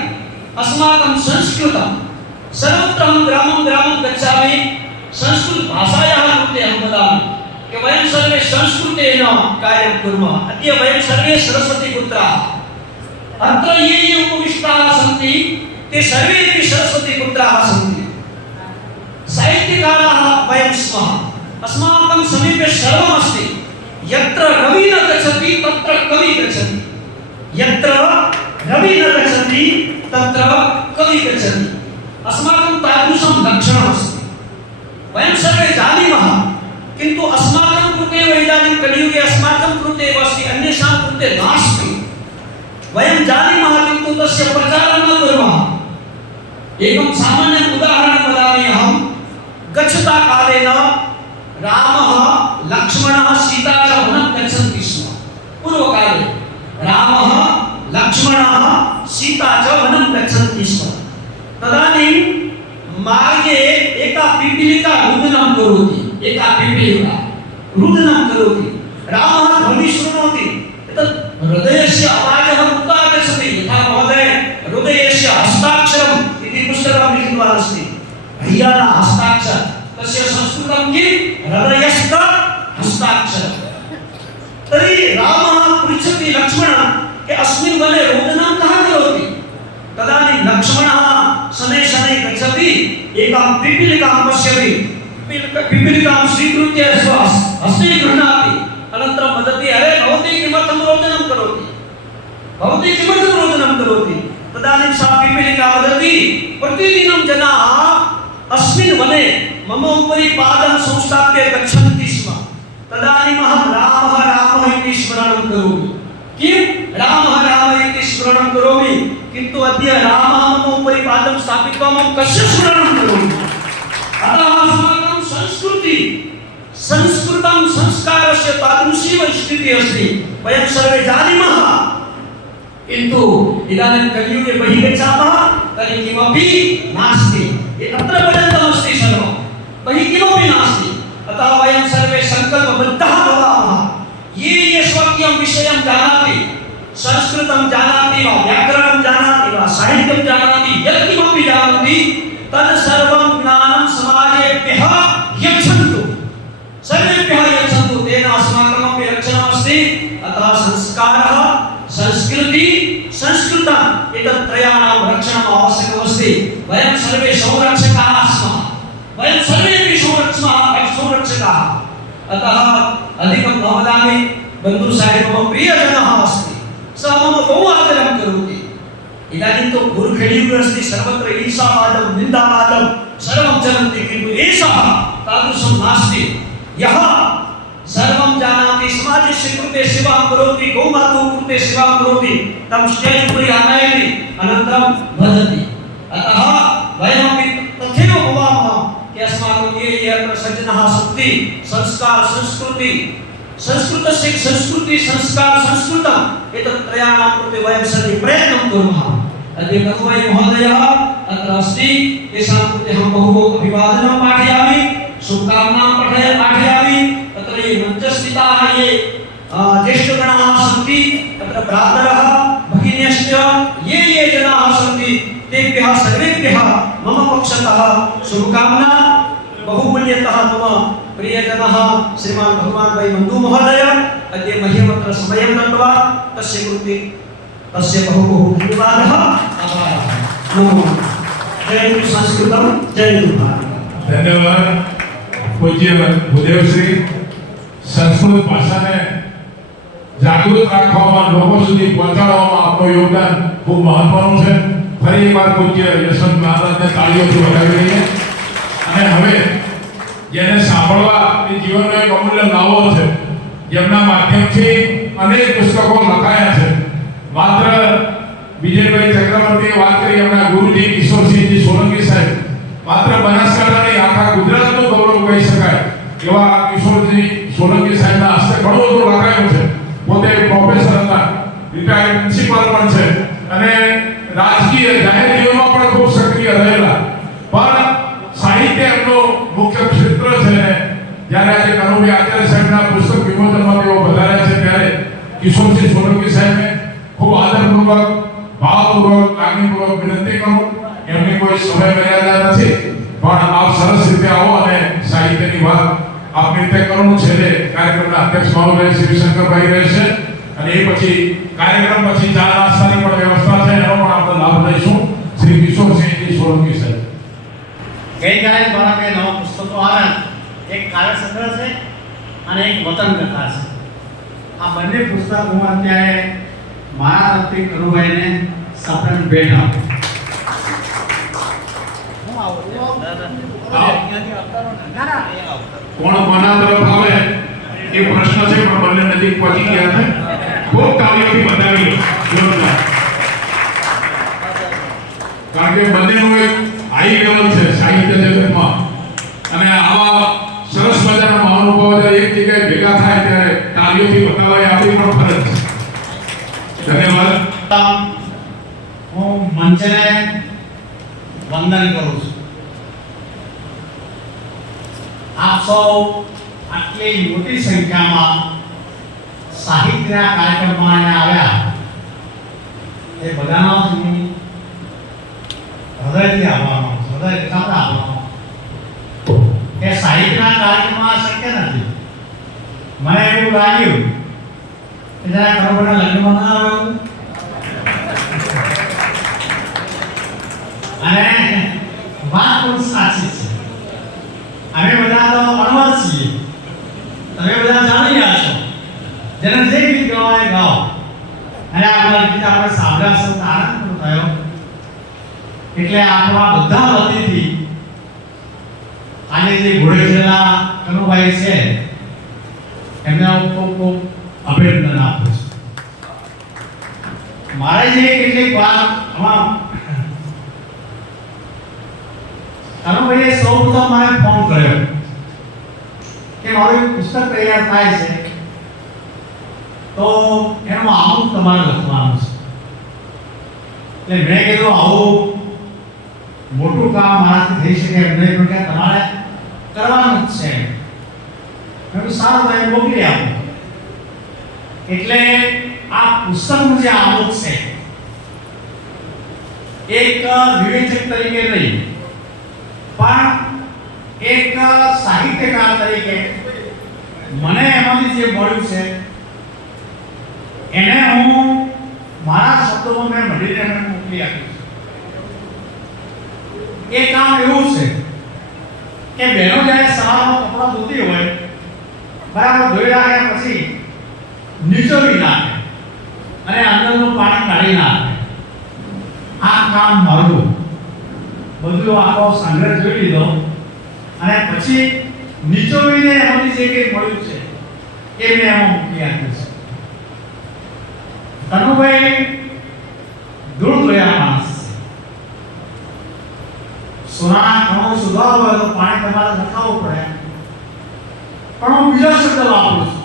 अस्माकं संस्कृतं सर्वत्र अहं ग्रामं ग्रामं गच्छामि, संस्कृत भाषायाः कृते अहं वदामि कि वयं सर्वे संस्कृतेन कार्यं कुर्मः। अद्य वयं सर्वे सरस्वतीपुत्राः। अत्र ये उपविष्टाः सन्ति ते सर्वेपि सरस्वतीपुत्राः सन्ति। साहित्यकाराः वयं स्मः। अस्माकं समीपे सर्वमस्ति। यत्र रवि न गच्छति तत्र कवि गच्छति, यत्र रवि न गच्छति तत्र कवि गच्छति। अस्माकं तादृशं लक्षणमस्ति। वयं सर्वे जानीमः, किन्तु अस्माकं कृते इदानीं कलियुगे अस्माकं कृते एव अस्ति, अन्येषां कृते नास्ति। वयं जानीमः किन्तु तस्य प्रचारं न कुर्मः। एकं सामान्यम् उदाहरणं वदामि अहं। गच्छता कालेन रामः लक्ष्मणः सीता च वनं गच्छन्ति स्म। पूर्वकाले रामः लक्ष्मणः सीता च वनं गच्छन्ति स्म। तदानीं मार्गे एका पिपीलिका रुदनं करोति, एका पिपीलिका रुदनं करोति। रामः ध्वनिं शृणोति, एतत् हृदयस्य आवाजः कुतः आगच्छति? यथा महोदय हृदयस्य हस्ताक्षरम् इति पुस्तकं लिखितवान् अस्ति। हृदयः हस्ताक्षर, तस्य संस्कृतं किं? हृदयस्थ हस्ताक्षर। तर्हि रामः पृच्छति लक्ष्मणं कि अस्मिन् वने रुदनं कः करोति? तदानीं लक्ष्मणः शनैः शनैः गच्छति, एकां पिपीलिकां पश्यति, पिपीलिकां स्वीकृत्य स्वहस्ते गृह्णाति, अनन्तरं वदति, अरे भवती भवती किमर्थं करोति तदानीं सा पिपीलिका वदति प्रतिदिनं जनाः अस्मिन् वने मम उपरि पादं संस्थाप्य गच्छन्ति स्म तदानीम् अहं रामः रामः इति स्मरणं करोमि किं रामः रामः इति स्मरणं करोमि किन्तु अद्य रामः मम उपरि पादं स्थापित्वा मम कस्य स्मरणं करोमि अतः अस्माकं संस्कृति संस्कृतं संस्कारस्य तादृशी स्थितिः अस्ति वयं सर्वे जानीमः किन्तु इदानीं कलियुगे बहिः गच्छामः तर्हि किमपि नास्ति अत्र पर्यन्तमस्ति सर्वं बहिः किमपि नास्ति अतः वयं सर्वे सङ्कल्पबद्धाः भवामः ये स्वकीयं विषयं जानाति संस्कृतं जानाति वा व्याकरणं जानाति वा साहित्यं जानाति यत्किमपि जानाति तत् सर्वं ज्ञानं समाजेभ्यः यच्छन्तु सर्वेभ्यः यच्छन्तु तेन अस्माकमपि रक्षणमस्ति अतः संस्कारः संस्कृति संस्कृतम् एतत् त्रयाणां रक्षणम् आवश्यकमस्ति वयं सर्वे संरक्षकाः स्मः वयं सर्वेपि संरक्षकाः अतः अधिकं न वदामि बन्धुसाहेब मम प्रियजनः अस्ति सः मम बहु आदरं करोति इदानीं तु गुरुखेडियुगे अस्ति सर्वत्र ईर्षावादं निन्दावादं सर्वं चलन्ति किन्तु एषः तादृशं नास्ति यः सर्वं जानाति समाजस्य कृते सेवां करोति गौमातुः कृते सेवां करोति तं स्टेज् उपरि आनयति अनन्तरं वदति अतः वयमपि तथैव भवामः कि अस्माकं ये अत्र सज्जनाः सन्ति संस्कार संस्कृति संस्कृतस्य संस्कृति संस्कार संस्कृतम् एतत् त्रयाणां कृते वयं सर्वे प्रयत्नं कुर्मः अद्य कनुभाई महोदयः अत्र अस्ति तेषां कृते अहं बहु अभिवादनं पाठयामि शुभकामनां पाठयामि तत्र ये मञ्चस्थिताः ये ज्येष्ठगणाः सन्ति तत्र भ्रातरः भगिन्यश्च ये जनाः सन्ति तेभ्यः सर्वेभ्यः मम पक्षतः शुभकामना बहुमूल्यतः मम प्रियजनः श्रीमान् भगवान् भाई मन्दु महोदय अद्य मह्यमत्र समयं दत्त्वा तस्य कृते तस्य बहु धन्यवादः आभारः नमो जयतु संस्कृतं जयतु भारत धन्यवाद पूज्य भूदेव श्री संस्कृत भाषाने जागृत રાખવામાં લોકો સુધી પહોંચાડવામાં આપનું યોગદાન ખૂબ મહત્વનું છે ફરી એકવાર પૂજ્ય યશવંત મહારાજને તાળીઓથી વધાવી લઈએ અને હવે જેને સાંભળવા એ જીવનનો એક અમૂલ્ય લાવો છે જેમના માધ્યમથી અનેક પુસ્તકો લખાયા છે માત્ર વિજયભાઈ ચક્રવર્તીએ વાત કરી એમના ગુરુજી કિશોરસિંહજી સોલંકી સાહેબ માત્ર બનાસકાંઠાની આખા ગુજરાતનું ગૌરવ કહી શકાય એવા કિશોરજી સોલંકી સાહેબના હસ્તે ઘણું બધું લખાયું છે પોતે પ્રોફેસર હતા રિટાયર્ડ પ્રિન્સિપાલ પણ છે અને રાજકીય જાહેર જીવનમાં પણ ખૂબ સક્રિય રહેલા પણ સાહિત્ય એમનું મુખ્ય ક્ષેત્ર છે જ્યારે આજે કનુભાઈ આચાર્ય સાહેબના પુસ્તક વિમોચનમાં તેઓ વધાર્યા છે ત્યારે કિશોરસિંહ સોલંકી સાહેબને ખૂબ આદરપૂર્વક ભાવપૂર્વક લાગણીપૂર્વક વિનંતી કરું એમની કોઈ સમય મર્યાદા નથી પણ આપ સરસ રીતે આવો અને સાહિત્યની વાત આપની રીતે કરવાનું છે કાર્યક્રમના અધ્યક્ષ મહોદય શ્રી શંકરભાઈ રહેશે અને એ પછી કાર્યક્રમ પછી ચા નાસ્તાની પણ વ્યવસ્થા છે એનો પણ આપણે લાભ લઈશું શ્રી કિશોરસિંહજી સોલંકી સાહેબ ગઈકાલે મારા બે નવા પુસ્તકો આવ્યા એક કાર્ય સંગ્રહ છે અને એક વતન કથા છે આ બંને પુસ્તક હું અત્યારે મારા તરફથી કનુભાઈને સપ્રેમ ભેટ આપું કોણ કોના તરફ આવે એ પ્રશ્ન છે પણ બંને નજીક પહોંચી ગયા છે ખૂબ તાળીઓથી બતાવી જોરદાર કારણ કે બંનેનું એક હાઈ લેવલ છે સાહિત્ય જગતમાં અને આવા સરસ મજાના મહાનુભાવો જ્યારે એક જગ્યાએ ભેગા થાય ત્યારે તાળીઓથી બતાવવા એ આપણી પણ ફરજ છે ધન્યવાદ હું મંચને વંદન કરું છું આપ સૌ આટલી મોટી સંખ્યામાં સાહિત્યના કાર્યક્રમમાં આવ્યા એ બધાનો હું હૃદયથી આભાર માનું છું હૃદય આભાર માનું કે સાહિત્યના કાર્યક્રમમાં શક્ય નથી મને એવું લાગ્યું કે જરા કરોડના લગ્નમાં ના આવ્યું અને વાત પણ સાચી છે અમે બધા તો અણવર છીએ તમે બધા જાણી રહ્યા છો જેને જે ગીત ગાવાય ગાઓ અને અને આ ગીત આપણે સાંભળ્યા છે તો આનંદ પણ થયો. એટલે આપણા બધા વતીથી આજે જે ઘોડેજેલા કનુભાઈ છે એમને હું ખૂબ ખૂબ અભિનંદન આપું છું. મારે જે કેટલીક વાત આમાં કનુભાઈએ સૌપ્રથમ મને ફોન કર્યો કે મારું પુસ્તક તૈયાર થાય છે તો એનું આમુખ તમારે લખવાનું છે. એટલે મેં કીધું આવું મોટું કામ મારાથી થઈ શકે એમ નહીં, પણ તમારે કરવાનું જ છે. મેં સારું ભાઈ મોકલી આપો. એટલે આ પુસ્તકનું જે આમુખ છે એક વિવેચક તરીકે નહીં પણ એક સાહિત્યકાર તરીકે મને એમાંથી જે મળ્યું છે એને હું મારા શબ્દોમાં મેં મઢીને એને મોકલી આપ્યું છે. એ કામ એવું છે કે બહેનો જ્યારે સવારમાં કપડાં ધોતી હોય બરાબર ધોઈ નાખ્યા પછી નીચોવી નાખે અને અંદરનું પાણી કાઢી નાખે. આ કામ મારું બધું આખો સંગ્રહ જોઈ લીધો અને પછી નીચોવીને એમાંથી જે કંઈ મળ્યું છે એ મેં એમાં મૂકી આપ્યું છે. કનુભાઈ દૂર જોયા માણસ છે. સોનાના કણો સુધારવો હોય તો પાણી તમારે નખાવવું પડે. પણ હું બીજો શબ્દ વાપરું છું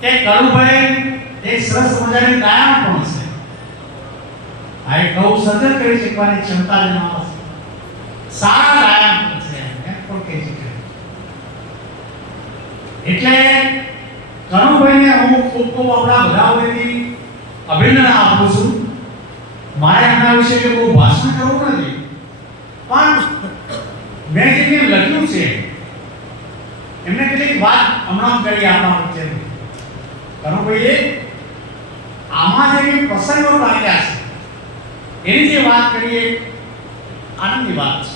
કે કનુભાઈ એક સરસ મજાની ગાયન પણ છે. આ એક નવું સર્જન કરી શકવાની ક્ષમતા જેનામાં છે. સારા ગાયન પણ છે એમ પણ કહી શકાય. એટલે કનુભાઈને હું ખૂબ ખૂબ આપણા બધા વતીથી અભિનંદન આપું છું. મારે એમના વિશે કે બહુ ભાષણ કરવું નથી, પણ મેં જે લખ્યું છે એમને કેટલીક વાત હમણાં કરી આપણા વચ્ચે. કનુભાઈએ આમાં જે પ્રસંગો લાગ્યા છે એની જે વાત કરીએ આનંદની વાત છે.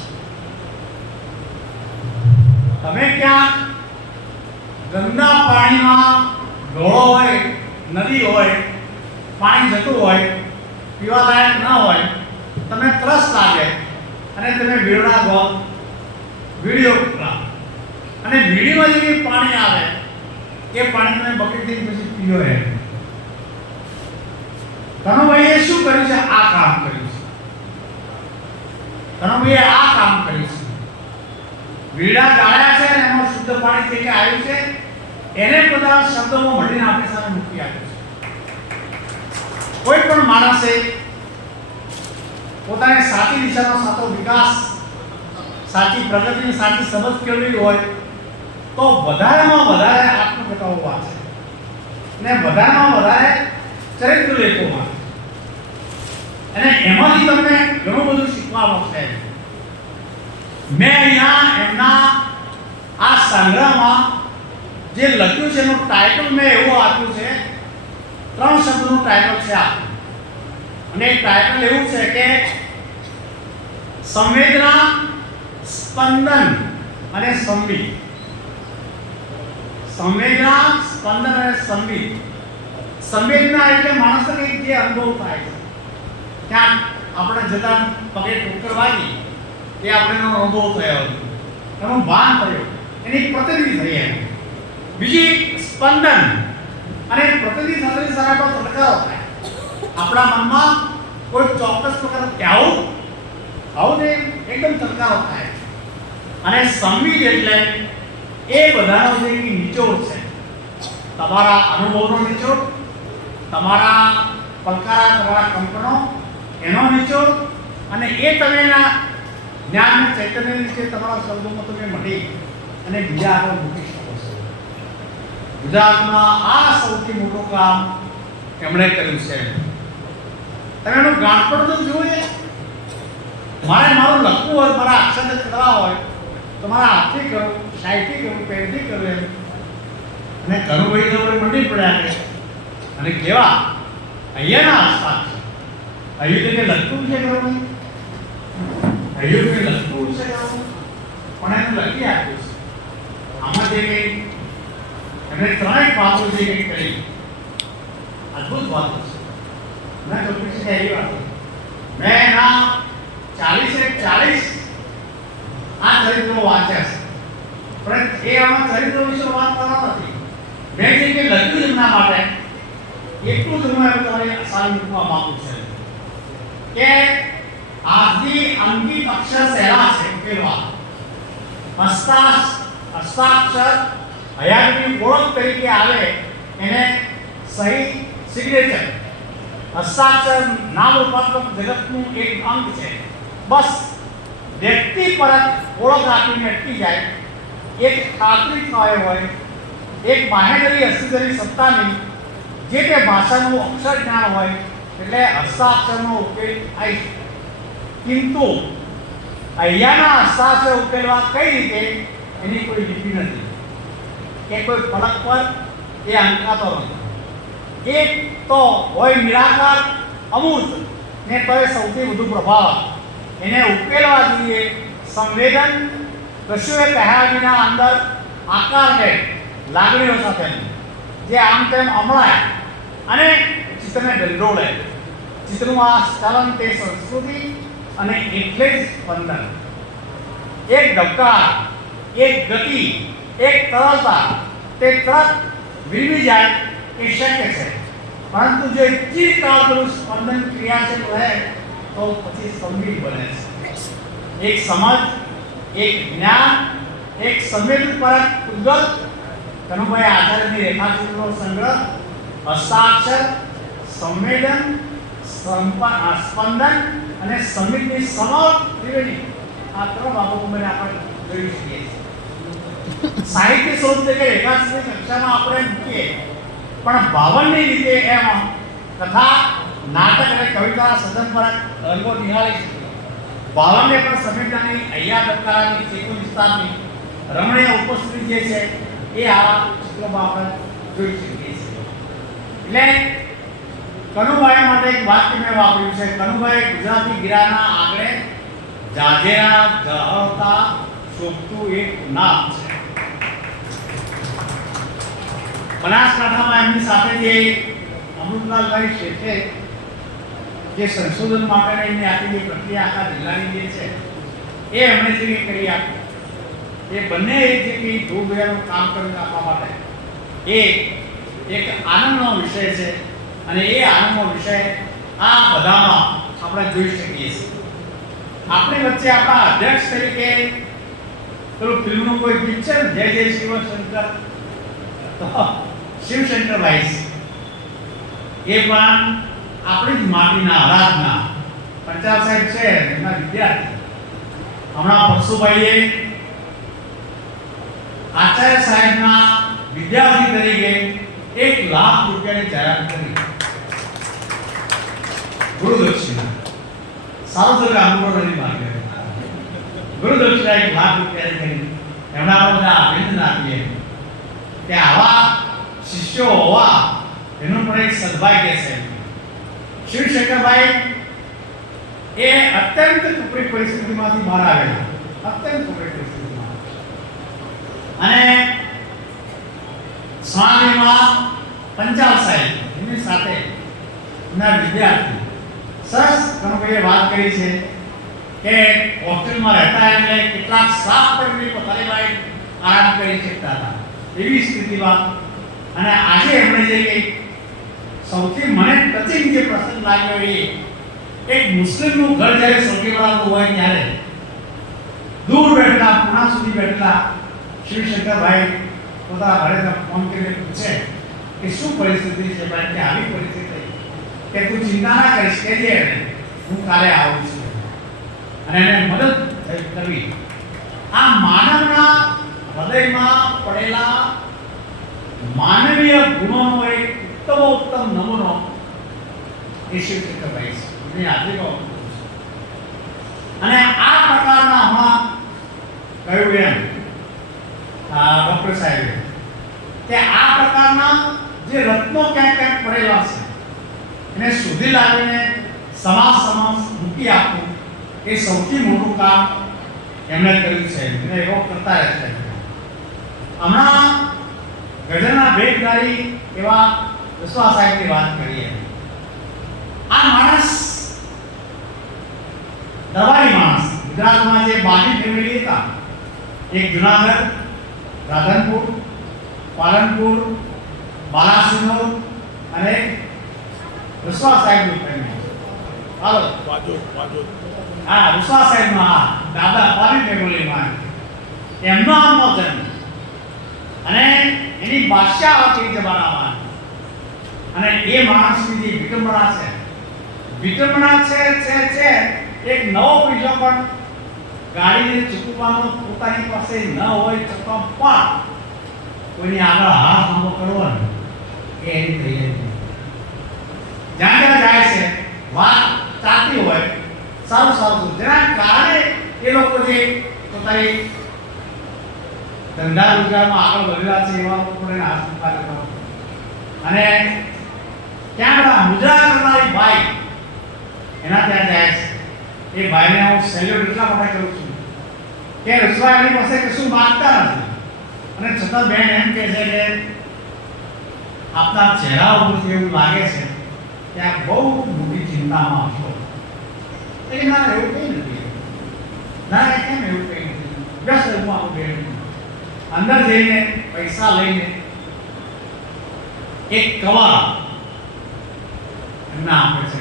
તમે ક્યાં ગંદા પાણીમાં ડોળો હોય, નદી હોય, પાણી જતું હોય, પીવા લાયક ન હોય, તમે તરસ લાગે અને તમે વીડણા ગો વીડિયો કરો અને વીડીમાં જે પાણી આવે એ પાણી તમે બકેટથી પછી પીઓ. એ કનુભાઈએ શું કર્યું છે? આ કામ કર્યું છે. કનુભાઈએ આ કામ કર્યું છે. વીડા ગાળ્યા છે અને એમાં શુદ્ધ પાણી જે આવ્યું છે એને બધા શબ્દોમાં મળીને આપણી સામે મૂકી આપ્યું છે. કોઈ પણ માણસે પોતાની સાચી દિશાનો સાચો વિકાસ, સાચી પ્રગતિની સાચી સમજ કેળવી હોય તો વધારેમાં વધારે આત્મકથાઓ વાંચે અને વધારેમાં વધારે ચરિત્ર લેખો વાંચે અને એમાંથી તમને ઘણું બધું શીખવા મળશે. મેં અહીંયા એમના આ સંગ્રહમાં જે લખ્યું છે એનું ટાઇટલ મેં એવું આપ્યું છે, 3 શબ્દનું ટાઇટલ છે આ. અને એ ટાઇટલ એવું છે કે સંવેદના, સ્પંદન અને સંવિત. સંવેદના, સ્પંદન અને સંવિત. સંવેદના એટલે માણસને જે અનુભવ થાય છે ત્યાં આપણે જતા પગે ઠોકર વાગી એ આપણને અનુભવ થયો, એનું ભાન થયું, એની પ્રતિનિધિ થઈ એમ. બીજી સ્પંદન અને પ્રતિનિધિ સાથે સારા તડકારો થાય આપણા મનમાં કોઈ ચોક્કસ પ્રકાર આવું ને એકદમ તડકારો થાય. અને સંવિત એટલે એ બધાનો જે નિચોડ છે, તમારા અનુભવનો નિચોડ, તમારા પડકારા, તમારા કંપનો એનો નિચોડ અને એ તમેના જ્ઞાન ચૈતન્ય રીતે તમારા શબ્દોમાં તમે મળી અને બીજા આગળ મૂકી શકો છો. ગુજરાતમાં આ સૌથી મોટું કામ એમણે કર્યું છે. તમે એનું ગાંઠપણ તો જોઈએ. મારે મારું લખવું હોય, મારા અક્ષર કરવા હોય તો મારા હાથથી કરું, શાહીથી કરું, પેનથી કરું એમ. અને કનુભાઈ તો મંડી પડ્યા છે અને કેવા અહીંયાના આસપાસ છે. અહીં તો લખતું છે કનુભાઈ, અહીં તો લખતું છે પણ એનું લખી આપ્યું છે. આમાં જે કંઈ એમણે 3 વાતો જે કંઈ કરી અદ્ભુત વાતો છે. છે એ વાત મેં એના 40 આ ચરિત્રો વાંચ્યા છે, પણ એ આમાં ચરિત્રો વિશે વાત કરવાનો નથી. મેં જે કે લખ્યું એમના માટે એટલું જ હું તમારી સામે મૂકવા માંગુ છું કે આજની અંકિત અક્ષર સહેલા છે ઉકેલવા. હસ્તાક્ષર હયાતની ઓળખ તરીકે આવે એને સહી સિગ્નેચર. હસ્તાક્ષર નામ રૂપાત્મક જગતનું એક અંગ છે. બસ વ્યક્તિપરક ઓળખ આપીને અટકી જાય. એક ખાતરી થાય હોય, એક બાહેધરી હસ્તધરી સત્તાની જે તે ભાષાનું અક્ષર જ્ઞાન હોય એટલે હસ્તાક્ષરનો ઉકેલ આવી શકે. કિંતુ અહીંયાના હસ્તાક્ષર ઉકેલવા કઈ રીતે એની કોઈ લીટી નથી કે કોઈ ફલક પર એ અંકાતો નથી. એક તો હોય નિરાકાર અમૂર્ત ને તો એ સૌથી વધુ પ્રભાવ એને ઉકેલવા જોઈએ સંવેદન કશુંએ કહ્યા વિના અંદર આકારને લાગણીઓ સાથે જે આમ તેમ અમળાય અને ચિત્રને ડંડોળે. ચિત્રનું આ ચલન તે સંસ્કૃતિ અને એટલે જ સ્પંદન. એક ધબકાર, એક ગતિ, એક તરલતા તે તરત વિરવી જાય એ શક્ય છે, પરંતુ જો ચિરકાળ પેલું સ્પંદન ક્રિયાશીલ રહે તો પછી સંગીત બને છે. એક સમજ, એક જ્ઞાન, એક સંવેદનપરક ઉદ્ગત કનુભાઈ આચાર્યની રેખાચિત્રનો સંગ્રહ હસ્તાક્ષર, સંવેદન, સ્પંદન અને સંગીતની સમગ્ર ત્રિવેણી આ ત્રણ બાબતો મને આપણે જોઈ શકીએ છીએ. સાહિત્ય સ્વરૂપ કે રેખાચિત્રની કક્ષામાં આપણે મૂકીએ પણ ભાવનની રીતે એમાં કથા, નાટક અને કવિતાના સર્જનપરક રંગો નિહાળી શકીએ. ભાવનને પણ સમીરતાની અહીંયા દરકારની ચેતુ વિસ્તારની રમણીય ઉપસ્થિતિ જે છે એ આ ચિત્રોમાં આપણે જોઈ શકીએ છીએ. એટલે કનુભાઈ માટે એક વાક્ય મેં વાપર્યું છે. કનુભાઈ ગુજરાતી ગીરાના આગળ જાજેરા જહરતા શોભતું એક નામ છે. બનાસકાંઠામાં એમની સાથે જે અમૃતલાલભાઈ શેઠે જે સંશોધન માટેની એમની આખી જે પ્રક્રિયા આખા જિલ્લાની જે છે એ એમણે જે કરી આપી એ બંને એક જે ધૂળભેરનું કામ કરી આપવા માટે એ એક આનંદનો વિષય છે અને એ આનંદનો વિષય આ બધામાં આપણે જોઈ શકીએ છીએ. આપણી વચ્ચે આપણા અધ્યક્ષ તરીકે પેલું ફિલ્મનું કોઈ પિક્ચર જય જય શિવશંકર શિવશંકરભાઈ એ પણ આપણી જ માટીના આરાધના પંચાલ સાહેબ છે એમના વિદ્યાર્થી. હમણાં પરશુભાઈએ આચાર્ય સાહેબના વિદ્યાર્થી તરીકે 1 લાખ રૂપિયાની જાહેરાત કરી. ગુરુદક્ષિણા સારું થયું આંદોલનની માંગે ગુરુદક્ષિણા 1 લાખ રૂપિયાની કરી. એમના બધા અભિનંદન આપીએ કે આવા શિષ્યો હોવા એનું પણ એક સદભાગ્ય છે. શિવશંકરભાઈ એ અત્યંત કપરી પરિસ્થિતિમાંથી બહાર આવેલા, અત્યંત કપરી પરિસ્થિતિમાં, અને સ્વામીમાં પંચાલ સાહેબ એની સાથે એમના વિદ્યાર્થી સરસ કનુભાઈએ વાત કરી છે કે હોસ્ટેલમાં રહેતા એટલે કેટલાક સાફ કરીને પોતાની આરામ કરી શકતા હતા એવી સ્થિતિમાં. અને આજે એમણે જે સૌથી મને ટચિંગ જે પ્રસંગ લાગ્યો એ એક મુસ્લિમનું ઘર જ્યારે સૌથી વાળું હોય ત્યારે દૂર બેઠેલા પુણા સુધી બેઠેલા શિવશંકરભાઈ પોતાના ઘરે ફોન કરીને પૂછે કે શું પરિસ્થિતિ છે ભાઈ, કે આવી પરિસ્થિતિ કે તું ચિંતા ના કરીશ કે જે હું કાલે આવું છું અને એને મદદ કરવી. આ માનવના હૃદયમાં પડેલા માનવીય ગુણોનો એક ઉત્તમ નમૂનો એ શિવશંકરભાઈ છે. એની હાજરીમાં અને આ પ્રકારના હમણાં કહ્યું એમ ડૉક્ટર સાહેબે કે આ પ્રકારના જે રત્નો ક્યાંક ક્યાંક પડેલા છે એને શોધી લાવીને સમાજ સમક્ષ મૂકી આપવું એ સૌથી મોટું કામ એમણે કર્યું છે. એને એવો કરતા રહેશે. હમણાં ગઝલના ભેટધારી એવા વિશ્વા સાહેબની વાત કરીએ. આ માણસ ગુજરાતમાં જે બાની ફેમિલી હતા, એક જુનાગઢ, રાધનપુર, પાલનપુર, બાલાસિનોર અને રસવા સાહેબનું ફેમિલી. હાલો હા, રસવા સાહેબનો હા દાદા બાની ફેમિલીમાં એમનો આમનો જન્મ અને એની બાદશાહ હતી જમાનામાં. અને એ માણસની જે વિટંબણા છે એક નવો પીછો પણ ગાડીને ચૂકવવાનો પોતાની પાસે ન હોય છતાં પણ કોઈની આગળ હાથ લાંબો કરવાનો એ એની તૈયારી. જ્યાં જાય છે વાત ચાલતી હોય સારું જેના કારણે એ લોકો જે પોતાની ધંધા રોજગારમાં આગળ વધેલા છે એવા લોકોને હાથ મુકાવે. અને ત્યાં બધા મુદ્રા કરનારી ભાઈ એના ત્યાં જાય છે. એ ભાઈને હું સેલ્યુટ એટલા માટે કરું છું કે રસવા એની પાસે કશું માંગતા નથી અને છતાં બેન એમ કહે છે કે આપના ચહેરા ઉપરથી એવું લાગે છે કે આ બહુ મોટી ચિંતામાં છો. એ ના એવું કંઈ નથી. ના કેમ એવું કંઈ નથી. વ્યસ્ત હું આવું બેન અંદર જઈને પૈસા લઈને એક કવા એમના આપે છે.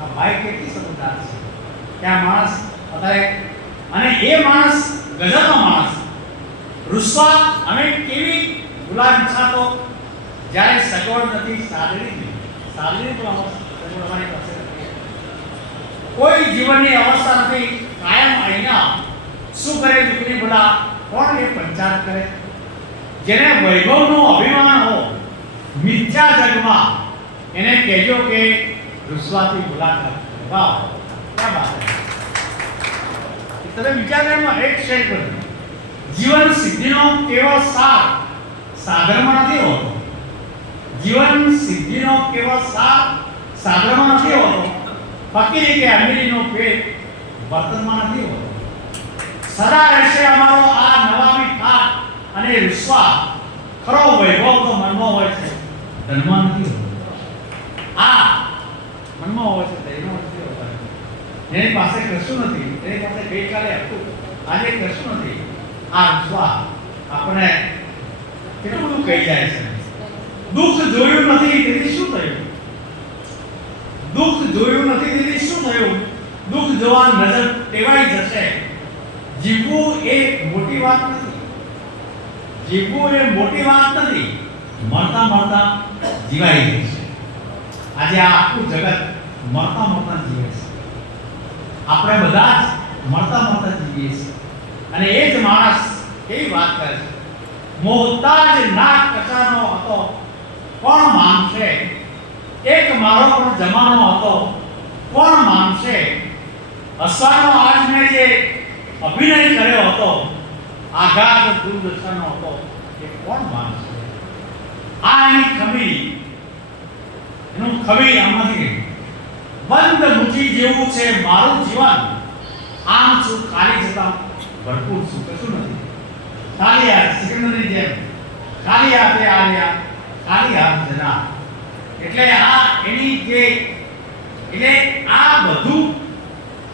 આ ભાઈ કેટલી સમજદાર છે ત્યાં માણસ અત્યારે. અને એ માણસ ગજબનો માણસ. રૂસવા અમે કેવી ગુલાબ ઈચ્છા તો જ્યારે સગવડ નથી સાદરી તો સગવડ અમારી પાસે નથી. કોઈ જીવનની અવસ્થા નથી. કાયમ અહીંયા શું કરે દીકરી બધા કોણ એ પંચાયત કરે. જેને વૈભવનો અભિમાન હો મિથ્યા જગમાં એને કહેજો કે રૂસવાથી મુલાકાત વાહ ક્યાં વાત છે. તમે વિચારમાં એક શેર કરો. જીવન સિદ્ધિનો કેવળ સાધનમાં નથી હોતો. જીવન સિદ્ધિનો કેવળ સાધનમાં નથી હોતો. ફકીરી કે અમીરીનો પેટ બર્તનમાં નથી હોતો. સદા રહેશે અમારો આ નવામી ઠાઠ અને રૂસવા. ખરો વૈભવ તો મનમાં હોય છે, ધનમાં નથી હોતો. આ મનમાં હોય છે, ધનમાં નથી હોતા. એની પાસે કશું નથી. એની પાસે ગઈકાલે હતું, આજે કશું નથી. આ રૂસવા આપણે કેટલું બધું કહી જાય છે. દુઃખ જોયું નથી તેથી શું થયું? દુઃખ જોયું નથી તેથી શું થયું? દુઃખ જોવા નજર ટેવાઈ જશે. જીવવું એ મોટી વાત નથી. જીવવું એ મોટી વાત નથી. મરતા જીવાઈ જશે. આજે આ આખું જગત મરતા જીવે છે. આપણે બધા જ મરતા જીવીએ છીએ. અને એ જ માણસ કેવી વાત કરે છે. મોહતાજ ના કચાનો હતો કોણ માનશે? એક મારો પણ જમાનો હતો કોણ માનશે? હસવાનો આજ મેં જે અભિનય કર્યો હતો આઘાત દુર્દશાનો હતો એ કોણ માનશે? આ એની ખમી, એનું ખમી આમાંથી બંધ મુઠી જેવું છે મારું જીવન. આમ છું ખાલી જતા ભરપૂર છું, કશું નથી. ખાલી હાથ સિકંદરની જેમ ખાલી હાથે આવ્યા ખાલી હાથ જના. એટલે આ એની જે એટલે આ બધું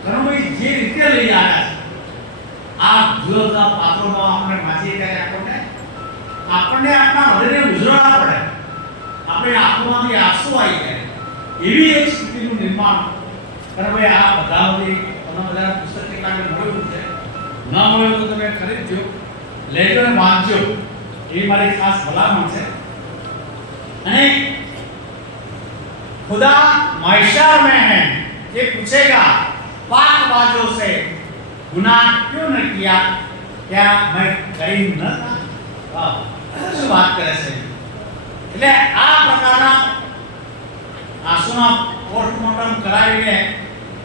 કનુભાઈ જે રીતે લઈ આવ્યા છે આ જુદા પાત્રોમાં આપણે વાંચીએ ત્યારે આપણને આપણા હૃદયને ઉજળવા પડે. આપણે આંખોમાંથી આંસુ આવી જાય એવી એક સ્થિતિનું નિર્માણ કનુભાઈ આ બધામાંથી તમે બધા પુસ્તક કેટલાક મળ્યું છે. ન મળ્યું તો તમે ખરીદજો, લેજો અને વાંચજો એવી મારી ખાસ ભલામણ છે. અને खुदा महशर में है ये पूछेगा पाक बाजों से गुनाह क्यों न किया, क्या मैं करीम न था? वाह, શું વાત કરે છે. એટલે આ પ્રકારના આંસુના પોસ્ટમોર્ટમ કરાવીને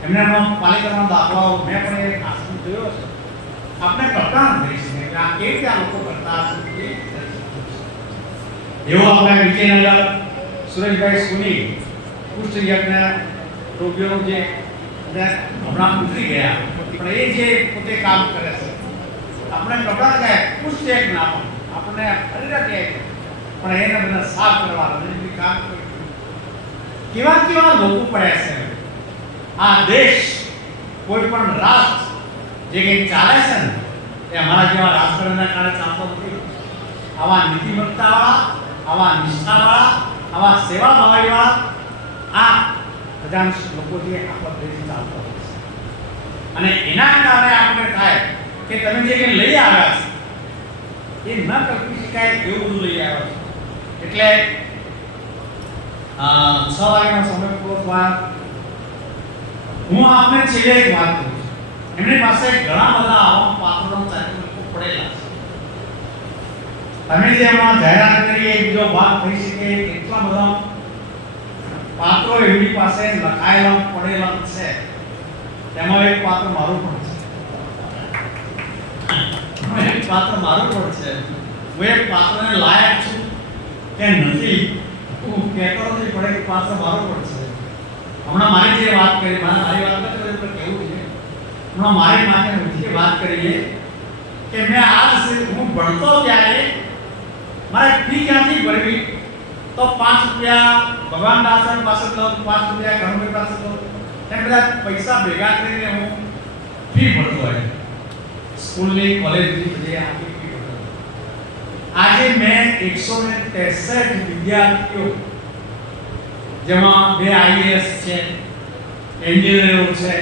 એમને પાલિકાના દાખલાઓ મેં પણ એક આંસુ જોયો છે. આપણે કલ્પના કરી છે કે આ કેવી રીતે આ લોકો કરતા હશે. એવો આપણે વિજયનગર સુરેશભાઈ સુની કુષ્ઠયજ્ઞ રોગીઓનું જે હમણાં ઉતરી ગયા પણ એ જે પોતે કામ કરે છે. આપણે કપડા જાય કુષ્ઠયજ્ઞ આપણને હરિરાતે પણ એને બધા સાફ કરવાનું કામ કેવા લોકો પડ્યા છે. આ દેશ કોઈ પણ રાષ્ટ્ર જે કંઈક ચાલે છે ને એ અમારા જેવા રાજકારણના કારણે ચાલતો નથી. આવા નીતિમત્તાવાળા, આવા નિષ્ઠાવાળા, આવા સેવાભાવીવાળા આ અજાણ્યા લોકોથી આપણો દેશ ચાલતો હોય છે. અને એના કારણે આપણે થાય કે તમે જે કંઈ લઈ આવ્યા છો એ ન કરી શકાય એવું બધું લઈ આવ્યા છો. એટલે 6 વાગ્યાનો સમય પૂરો થવા હું આપને છેલ્લે એક વાત કરું છું. એમની પાસે ઘણા બધા આવા પાત્રોના ચારિત્રો પડેલા છે. તમે જે હમણાં જાહેરાત કરી એક બીજો ભાગ થઈ શકે એટલા બધા પાત્રો એમની પાસે લખાયેલા પડેલા છે. તેમાં એક પાત્ર મારું પણ છે. એક પાત્ર મારું પણ છે. હું એક પાત્રને લાયક છું કે નથી હું કહેતો નથી, પણ એક પાત્ર મારું પણ છે. હમણાં મારી જે વાત કરી, મારી વાત નથી કરી પણ કેવું છે. હમણાં મારી માટે જે વાત કરી કે મેં આજ હું ભણતો ત્યારે મારે ફી ક્યાંથી ભરવી, તો 5 રૂપિયા ભગવાન દાસન પાસે લઉં, 5 રૂપિયા ઘરમે પાસે લઉં, એમ બધા પૈસા ભેગા કરીને હું ફી ભરતો હોય. સ્કૂલની, કોલેજની બધી આખી ફી ભરતો. આજે મેં 163 વિદ્યાર્થીઓ, જેમાં 2 આઈએએસ છે, એન્જિનિયરો છે,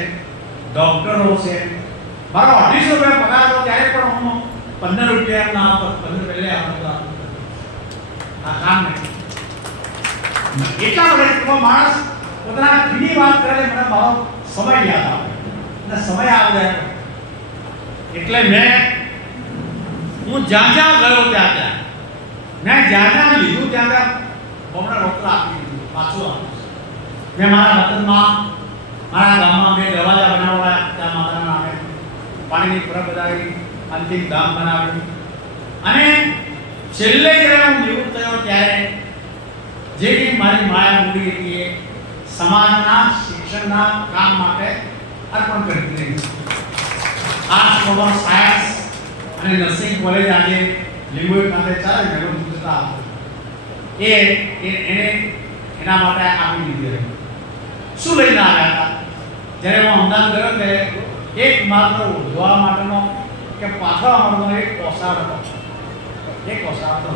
ડોક્ટરો છે. મારો 250 રૂપિયા પગાર હતો ત્યારે પણ હું 15 રૂપિયા ના આપતો, 15 પહેલે આપતો. આ કામ નથી. એટલા બધા માણસ પોતાના ફીની વાત કરે, મને મારો સમય યાદ આવે અને સમય આવે એટલે હું જ્યાં જ્યાં ગયો ત્યાં મેં જ્યાં લીધું ત્યાં બમણા રોકડા આપી દીધું, પાછું આપ્યું. મેં મારા વતનમાં, મારા ગામમાં મેં દરવાજા બનાવવા, ત્યાં માતાના નામે પાણીની પરબ બનાવી, અંતિમ ધામ બનાવ્યું. અને છેલ્લે જ્યારે હું નિવૃત્ત થયો ત્યારે જે કંઈ મારી માયા મૂડી હતી એ સમાજના શિક્ષણના કામ માટે અર્પણ કરી દીધી. આર્ટ્સ, કોમર્સ, સાયન્સ અને નર્સિંગ કોલેજ આજે લીંબોઈ ખાતે ચાલે છે, એને એના માટે આપી દીધી. શું લઈને આવ્યા હતા? જ્યારે હું અમદાવાદ ગયો ત્યારે એક માત્ર ઉધવા માટેનો કે પાથરવા માટેનો એક કોસાડ હતો. એક કોસાડ હતો.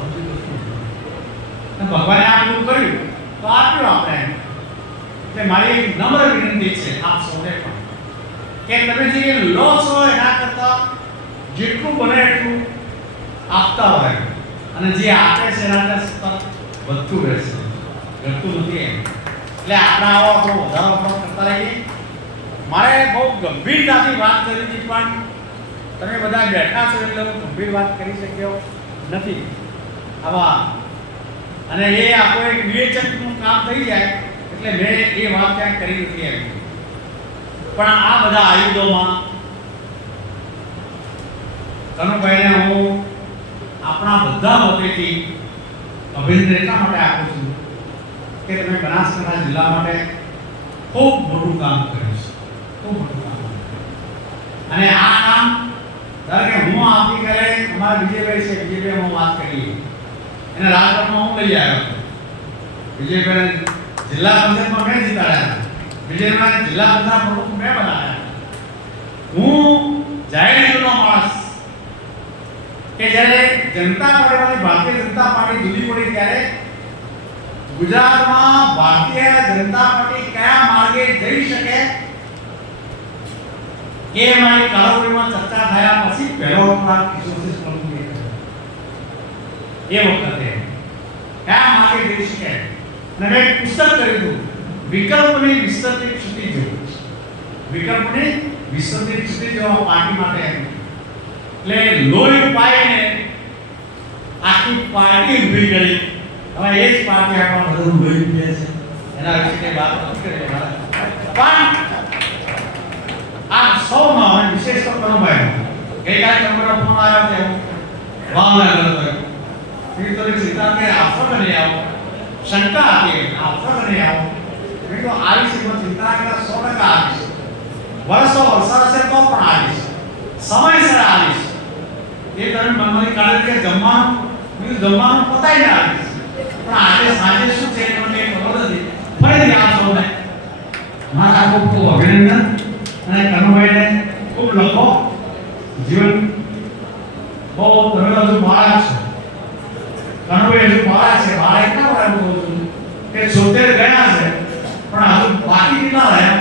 ભગવાને આ બધું કર્યું તો આપ્યું આપણે. એટલે મારી એક નમ્ર વિનંતી છે આપ સૌને પણ કે તમે જે લો છો એના કરતા જેટલું બને એટલું આપતા હોય, અને જે આપે છે એના સતત વધતું રહેશે, ઘટતું નથી એમ. એટલે આપણા આવો આપણો વધારો પણ કરતા રહીએ. મારે બહુ ગંભીરતાથી વાત કરી હતી, પણ તમે બધા બેઠા છો એટલે હું ગંભીર વાત કરી શક્યો નથી. આવા અને એ આખો એક વિવેચકનું કામ થઈ જાય એટલે મેં એ વાત ક્યાંક કરી નથી એમ. પણ આ બધા આયુધોમાં કનુભાઈને હું આપણા બધા વતીથી અભિનંદન એટલા માટે આપું છું કે તમે બનાસકાંઠા જિલ્લા માટે ખૂબ મોટું કામ કર્યું છે. ખૂબ મોટું કામ. અને આ કામ ધારો કે હું આવતીકાલે અમારા વિજયભાઈ છે, વિજયભાઈ વાત કરીએ એને રાજકોટમાં હું લઈ આવ્યો હતો. વિજયભાઈ જિલ્લા પંચાયતમાં મેં જીતાડ્યા. વિજયભાઈ જિલ્લા પંચાયત પ્રમુખ મેં બનાવ્યા. હું જાહેરનો માણસ કે જ્યારે જનતા પાર્ટીમાંથી ભારતીય જનતા પાર્ટી જુદી પડી ત્યારે ગુજરાતમાં ભારતીય જનતા પાર્ટી કયા માર્ગે જઈ શકે એ મારી કારોબારીમાં ચર્ચા થયા પછી પહેલો વખત કિશોરસિંહ પ્રમુખે એ વખતે કયા માર્ગે જઈ શકે. અને મેં પુસ્તક કર્યું વિકલ્પની વિસ્તૃત ક્ષિતિજો. વિકલ્પની વિસ્તૃત ક્ષિતિજો પાર્ટી માટે. એટલે લોહી પાઈને આખી પાર્ટી ઊભી કરી. હવે એ જ પાર્ટી આપણા બધું લોહી પીએ છે, એના વિશે કઈ વાત નથી કરી. પણ આ સૌમાં વિશેષ તો કનુભાઈ ગઈકાલે તમારો ફોન આવ્યો છે ભાવનગર મેં તો સીધા કે આવશો કે નહીં આવો, શંકા હતી આવશો કે નહીં આવો. મેં તો આવીશ, ચિંતા કરતા 100% આવીશ. વર્ષો વરસાદ હશે તો પણ આવીશ, સમયસર આવીશ. એ તમે મનમાંથી કાઢે કે જમવાનું પતાઈને આવીશ. પણ આજે સાંજે શું છે મને ખબર નથી. ફરીથી આપ સૌને મારા ખૂબ ખૂબ અભિનંદન. અને કનુભાઈને ખૂબ લખો જીવન બહુ તમે તો બાળક છો, કણભાઈ હજુ બાળક છે. બાળક એટલા માટે હું કહું છું કે 70 ગયા છે પણ હજુ બાકી કેટલા રહ્યા?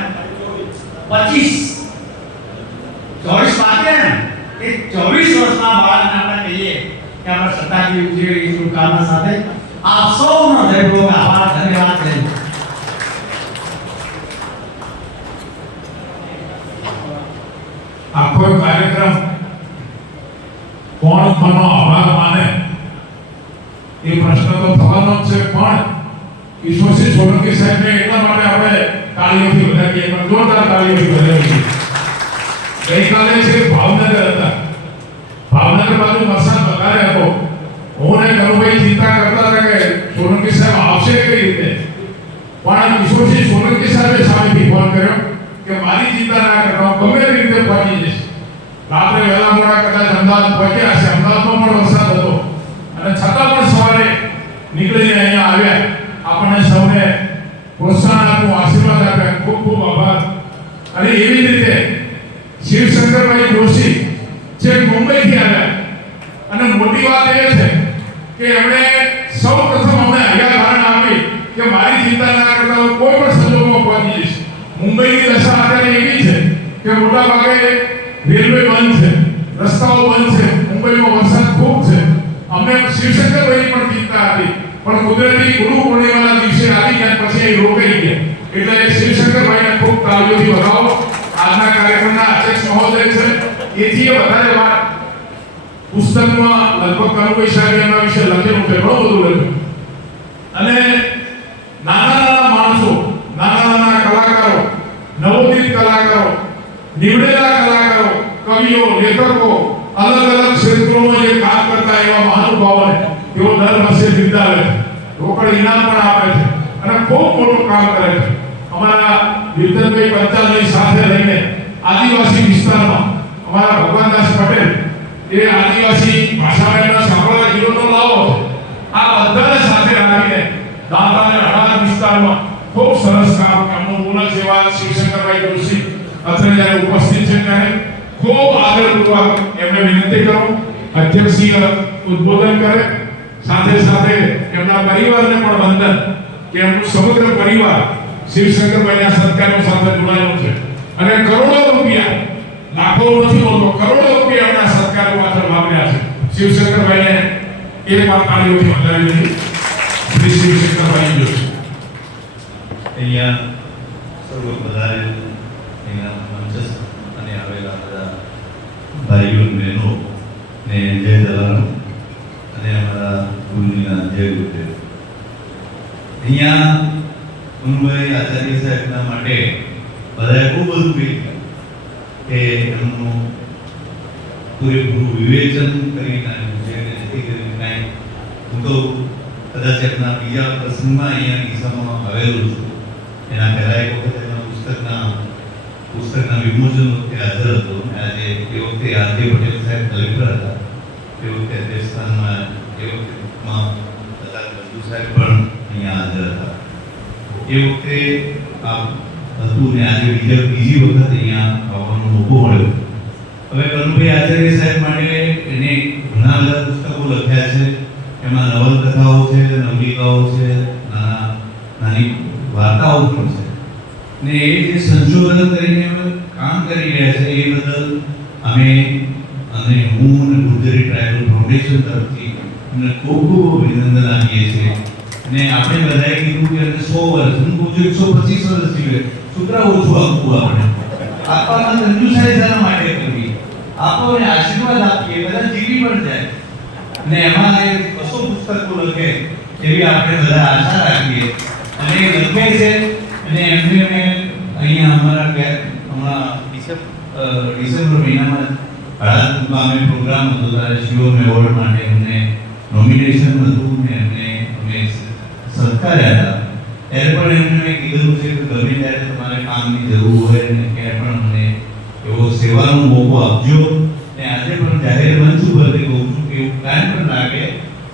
24 બાકી ને. એ 24 વર્ષના બાળકને આપણે કહીએ કે આપણે સત્તાજી ઉજવી શુભકામના સાથે આપ સૌનો હૃદયપૂર્વક આભાર, ધન્યવાદ છે. આખો કાર્યક્રમ કોણ કોનો આભાર માને એ પ્રશ્ન તો થવાનો જ છે, પણ ઈશ્વરસિંહ સોલંકી સાહેબને એટલા માટે આપણે તાળીઓથી વધાવીએ, પણ જોરદાર તાળીઓથી વધાવીએ. ગઈકાલે છે ભાવનગર હતા, ભાવનગર બાજુ વરસાદ વધારે હતો. હું ને કનુભાઈ ચિંતા કરતા હતા કે સોલંકી સાહેબ આવશે કઈ રીતે, પણ ઈશ્વરસિંહ સોલંકી સાહેબે સામેથી ફોન કર્યો કે મારી ચિંતા ના કરો, ગમે તે રીતે પહોંચી જશે. રાત્રે વહેલા મોડા કદાચ અમદાવાદ પહોંચ્યા હશે, અમદાવાદમાં પણ વરસાદ હતો અને છતાં પણ સવારે નીકળીને અહીંયા આવ્યા. આપણને સૌને પ્રોત્સાહન આપ્યું, આશીર્વાદ આપ્યા, ખૂબ ખૂબ આભાર. અને એવી જ રીતે શિવશંકરભાઈ જોશી જે મુંબઈથી આવ્યા, અને મોટી વાત એ છે કે એમણે સૌ પ્રથમ અમને અહીંયા કારણ આપી કે મારી ચિંતા ના કરતા હું કોઈ પણ સંજોગોમાં પહોંચી જઈશ. મુંબઈની દશા અત્યારે એવી છે કે મોટા ભાગે રેલવે બંધ છે, રસ્તાઓ બંધ છે, મુંબઈમાં વરસાદ ખૂબ છે. અમને શિવશંકરભાઈની પણ ચિંતા હતી, પણ કુદરતી ગુરુ પૂર્ણિમાના દિવસે આવી ગયા, પછી અહીં રોકાઈ ગયા. એટલે શિવશંકરભાઈને ખૂબ તાળીઓથી વધાવો. આજના કાર્યક્રમના અધ્યક્ષ મહોદય છે, એથી વધારે વાત પુસ્તકમાં લગભગ કનુભાઈ સાહેબે એના વિશે લખેલું છે, ઘણું બધું લખ્યું. અને નાના માણસો, નાના કલાકારો, નવોદિત કલાકારો, નીવડેલા કલાકારો, કવિઓ, લેખકો, અલગ અલગ ક્ષેત્રોમાં જે કામ કરતા એવા મહાનુભાવોને તેઓ દર વર્ષે બિરદાવે છે, રોકડ ઇનામ પણ આપે છે અને ખૂબ મોટું કામ કરે છે. અમારા વિરધનભાઈ પંચાલની સાથે લઈને આદિવાસી વિસ્તારમાં અમારા ભગવાનદાસ પટેલ એ આદિવાસી ભાષાના સાંભળવા જીવનનો લાવો છે. આ બધાને સાથે રાખીને દાંતા અને અડાલજ વિસ્તારમાં ખૂબ સરસ કામ એમનું પૂર્ણ સેવા શિવશંકરભાઈ જોશી અત્રે જ્યારે ઉપસ્થિત છે ત્યારે ખૂબ આદરપૂર્વક એમને વિનંતી કરું અધ્યક્ષીય ઉદ્બોધન કરે, સાથે સાથે એમના પરિવારને પણ વંદન કે એમનું સમગ્ર પરિવાર શિવશંકરભાઈના સત્કારો સાથે જોડાયેલું છે અને કરોડો રૂપિયા, લાખો નથી બોલતો, કરોડો રૂપિયા એમના સત્કારો પાછળ વાપર્યા છે. શિવશંકરભાઈને એક વાર તાળીઓથી વધાવી દીધી. શ્રી શિવશંકરભાઈ જોશી અહીંયા સર્વ પધારે અહીંયા મંચસ્થ અને આવેલા બધા ભાઈઓ બહેનો ને જય દલાલો અને અમારા ગુરુજીના જય ગુરુદેવ. અહીંયા કનુભાઈ આચાર્ય સાહેબના માટે બધાએ ખૂબ બધું કહ્યું કે એમનું પૂરેપૂરું વિવેચન કરી નાખ્યું છે, જેથી કરીને કાંઈ હું તો કદાચ એમના બીજા પ્રસંગમાં અહીંયા કિસ્સામાં આવેલું છું. એના પહેલા એક વખત એમના પુસ્તકના વિમોચન વખતે હાજર હતો. આજે એ વખતે આરકે પટેલ સાહેબ કલેક્ટર હતા, એ વખતે અધ્યક્ષસ્થાનમાં એ વખતેમાં હતા બંધુ સાહેબ પણ અહીંયા હાજર હતા. એ વખતે આ હતું ને આજે બીજી વખત અહીંયા આવવાનો મોકો મળ્યો. હવે કનુભાઈ આચાર્ય સાહેબ માટે એને ઘણા બધા પુસ્તકો લખ્યા છે. એમાં નવલકથાઓ છે, નવલિકાઓ છે, નાની વાર્તાઓ પણ છે ને એ જે સંશોધન કરીને કામ કરી રહ્યા છે એ બદલ અમે અને હું અને ગુર્જરી ટ્રાઇબલ ફાઉન્ડેશન તરફથી એમને ખૂબ ખૂબ અભિનંદન આપીએ છીએ. અને આપણે બધાએ કીધું કે 100 વર્ષ, હું કહું છું 125 વર્ષ જીવે, સૂત્ર ઓછું આપવું આપણે આપવાના તંદુરસ્તી શા માટે કરવી, આપો અને આશીર્વાદ આપીએ, બધા જીવી પણ જાય ને એમાં 200 પુસ્તકો લખે એવી આપણે બધા આશા રાખીએ. અને એ લખે છે અને એમને મેં અહીંયા અમારા હમણાં ડિસેમ્બર મહિનામાં હળાદમાં અમે પ્રોગ્રામ હતો ત્યારે શિવમ એવોર્ડ માટે અમને નોમિનેશન હતું ને એમને અમે સત્કાર્યા હતા. ત્યારે પણ એમને મેં કીધું છે કે ગમે ત્યારે તમારે કામની જરૂર હોય ને ક્યાંય પણ અમને એવો સેવાનો મોકો આપજો. ને આજે પણ જાહેર મંચ ઉપરથી કહું છું કે એવું કાંઈ પણ લાગે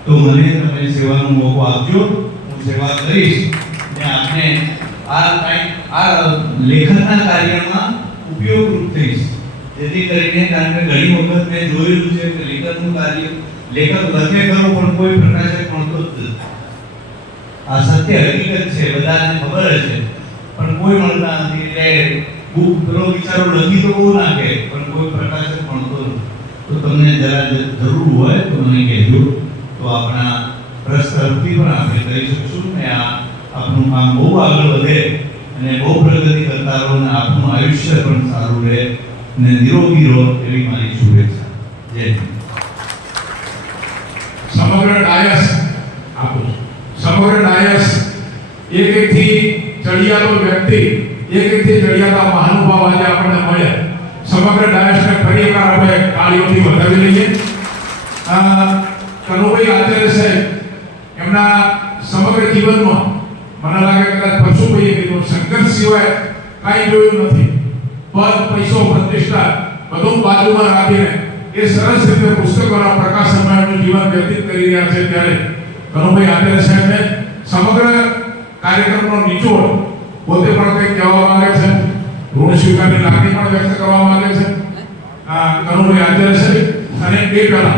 તો મને તમે સેવાનો મોકો આપજો, હું સેવા કરીશ ને આપણે આ લેખનના કાર્યમાં ઉપયોગરૂપ થઈશ. જેથી કરીને, કારણ કે ઘણી વખત મેં જોયેલું છે કે લેખકનું કાર્ય લેખક લખે ખરો પણ કોઈ પ્રકાશક ભણતો જ નથી. આ સત્ય હકીકત છે, બધાને ખબર જ છે, પણ કોઈ મળતા નથી. એટલે બુક પેલો વિચારો લખી તો બહુ નાખે પણ કોઈ પ્રકાશક ભણતો નથી. તો તમને જરા જરૂર હોય તો મને કહેજો, તો આપણા ટ્રસ્ટ તરફથી પણ આપણે કરી શકશું ને આ આપણું કામ બહુ આગળ વધે અને બહુ પ્રગતિ કરતા રહો અને આપનું આયુષ્ય પણ સારું રહે ને નિરોગી રહો એવી મારી શુભેચ્છા. જય હિન્દ. સમગ્ર ડાયસ આપું છું. સમગ્ર ડાયસ એક એકથી ચડિયાતો વ્યક્તિ, એક એકથી ચડિયાતા મહાનુભાવ આજે આપણને મળ્યા. સમગ્ર ડાયસને ફરી એકવાર આપણે તાળીઓથી વધાવી લઈએ. કનુભાઈ આચાર્ય સાહેબ એમના સમગ્ર જીવનમાં મને લાગે કદાચ પરશુભાઈએ કીધું સંઘર્ષ સિવાય કાંઈ જોયું નથી. પદ, પૈસો, પ્રતિષ્ઠા બધું બાજુમાં રાખીને એ સરસ રીતે પુસ્તકોના પ્રકાશનમાં એમનું જીવન વ્યતીત કરી રહ્યા છે. ત્યારે કનુભાઈ આચાર્ય સાહેબને સમગ્ર કાર્યક્રમનો નિચોડ પોતે પણ કંઈક કહેવા માંગે છે, ઋણ સ્વીકારની લાગણી પણ વ્યક્ત કરવા માંગે છે. કનુભાઈ આચાર્ય સાહેબ અને એ પહેલા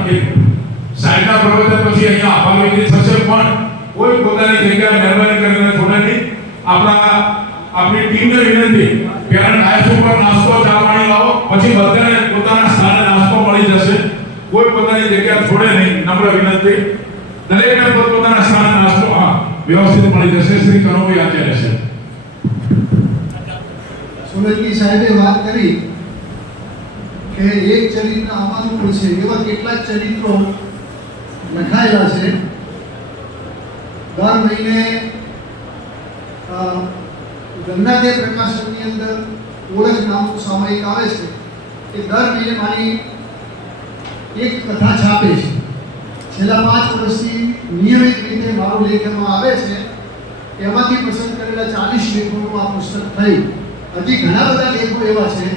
સાહેબના પ્રવચન પછી અહીંયા આભાર વિધિ થશે, પણ કોઈ પોતાની જગ્યા મહેરબાની કરીને છોડે નહીં. આપણી ટીમને વિનંતી, પહેલા ડાયસ ઉપર નાસ્તો ચા પાણી લાવો, પછી બધાને પોતાના સ્થાને નાસ્તો મળી જશે. કોઈ પોતાની જગ્યા છોડે નહીં, નમ્ર વિનંતી. દરેકને પોતાના સ્થાને નાસ્તો વ્યવસ્થિત મળી જશે. શ્રી કનુભાઈ આચાર્ય સાહેબ. સોલંકી સાહેબે વાત કરી કે એક ચરિત્ર આમાંનું પણ છે. એવા કેટલાક ચરિત્રો લખાયેલા છે. દર મહિને ગંગાદેવ પ્રકાશનની અંદર ઓળખ નામનું સામયિક આવે છે. એ દર મહિને મારી એક કથા છાપે છે. છેલ્લા 5 વર્ષથી નિયમિત રીતે મારો લેખ એમાં આવે છે. એમાંથી પસંદ કરેલા 40 લેખોનું આ પુસ્તક થયું. હજી ઘણા બધા લેખો એવા છે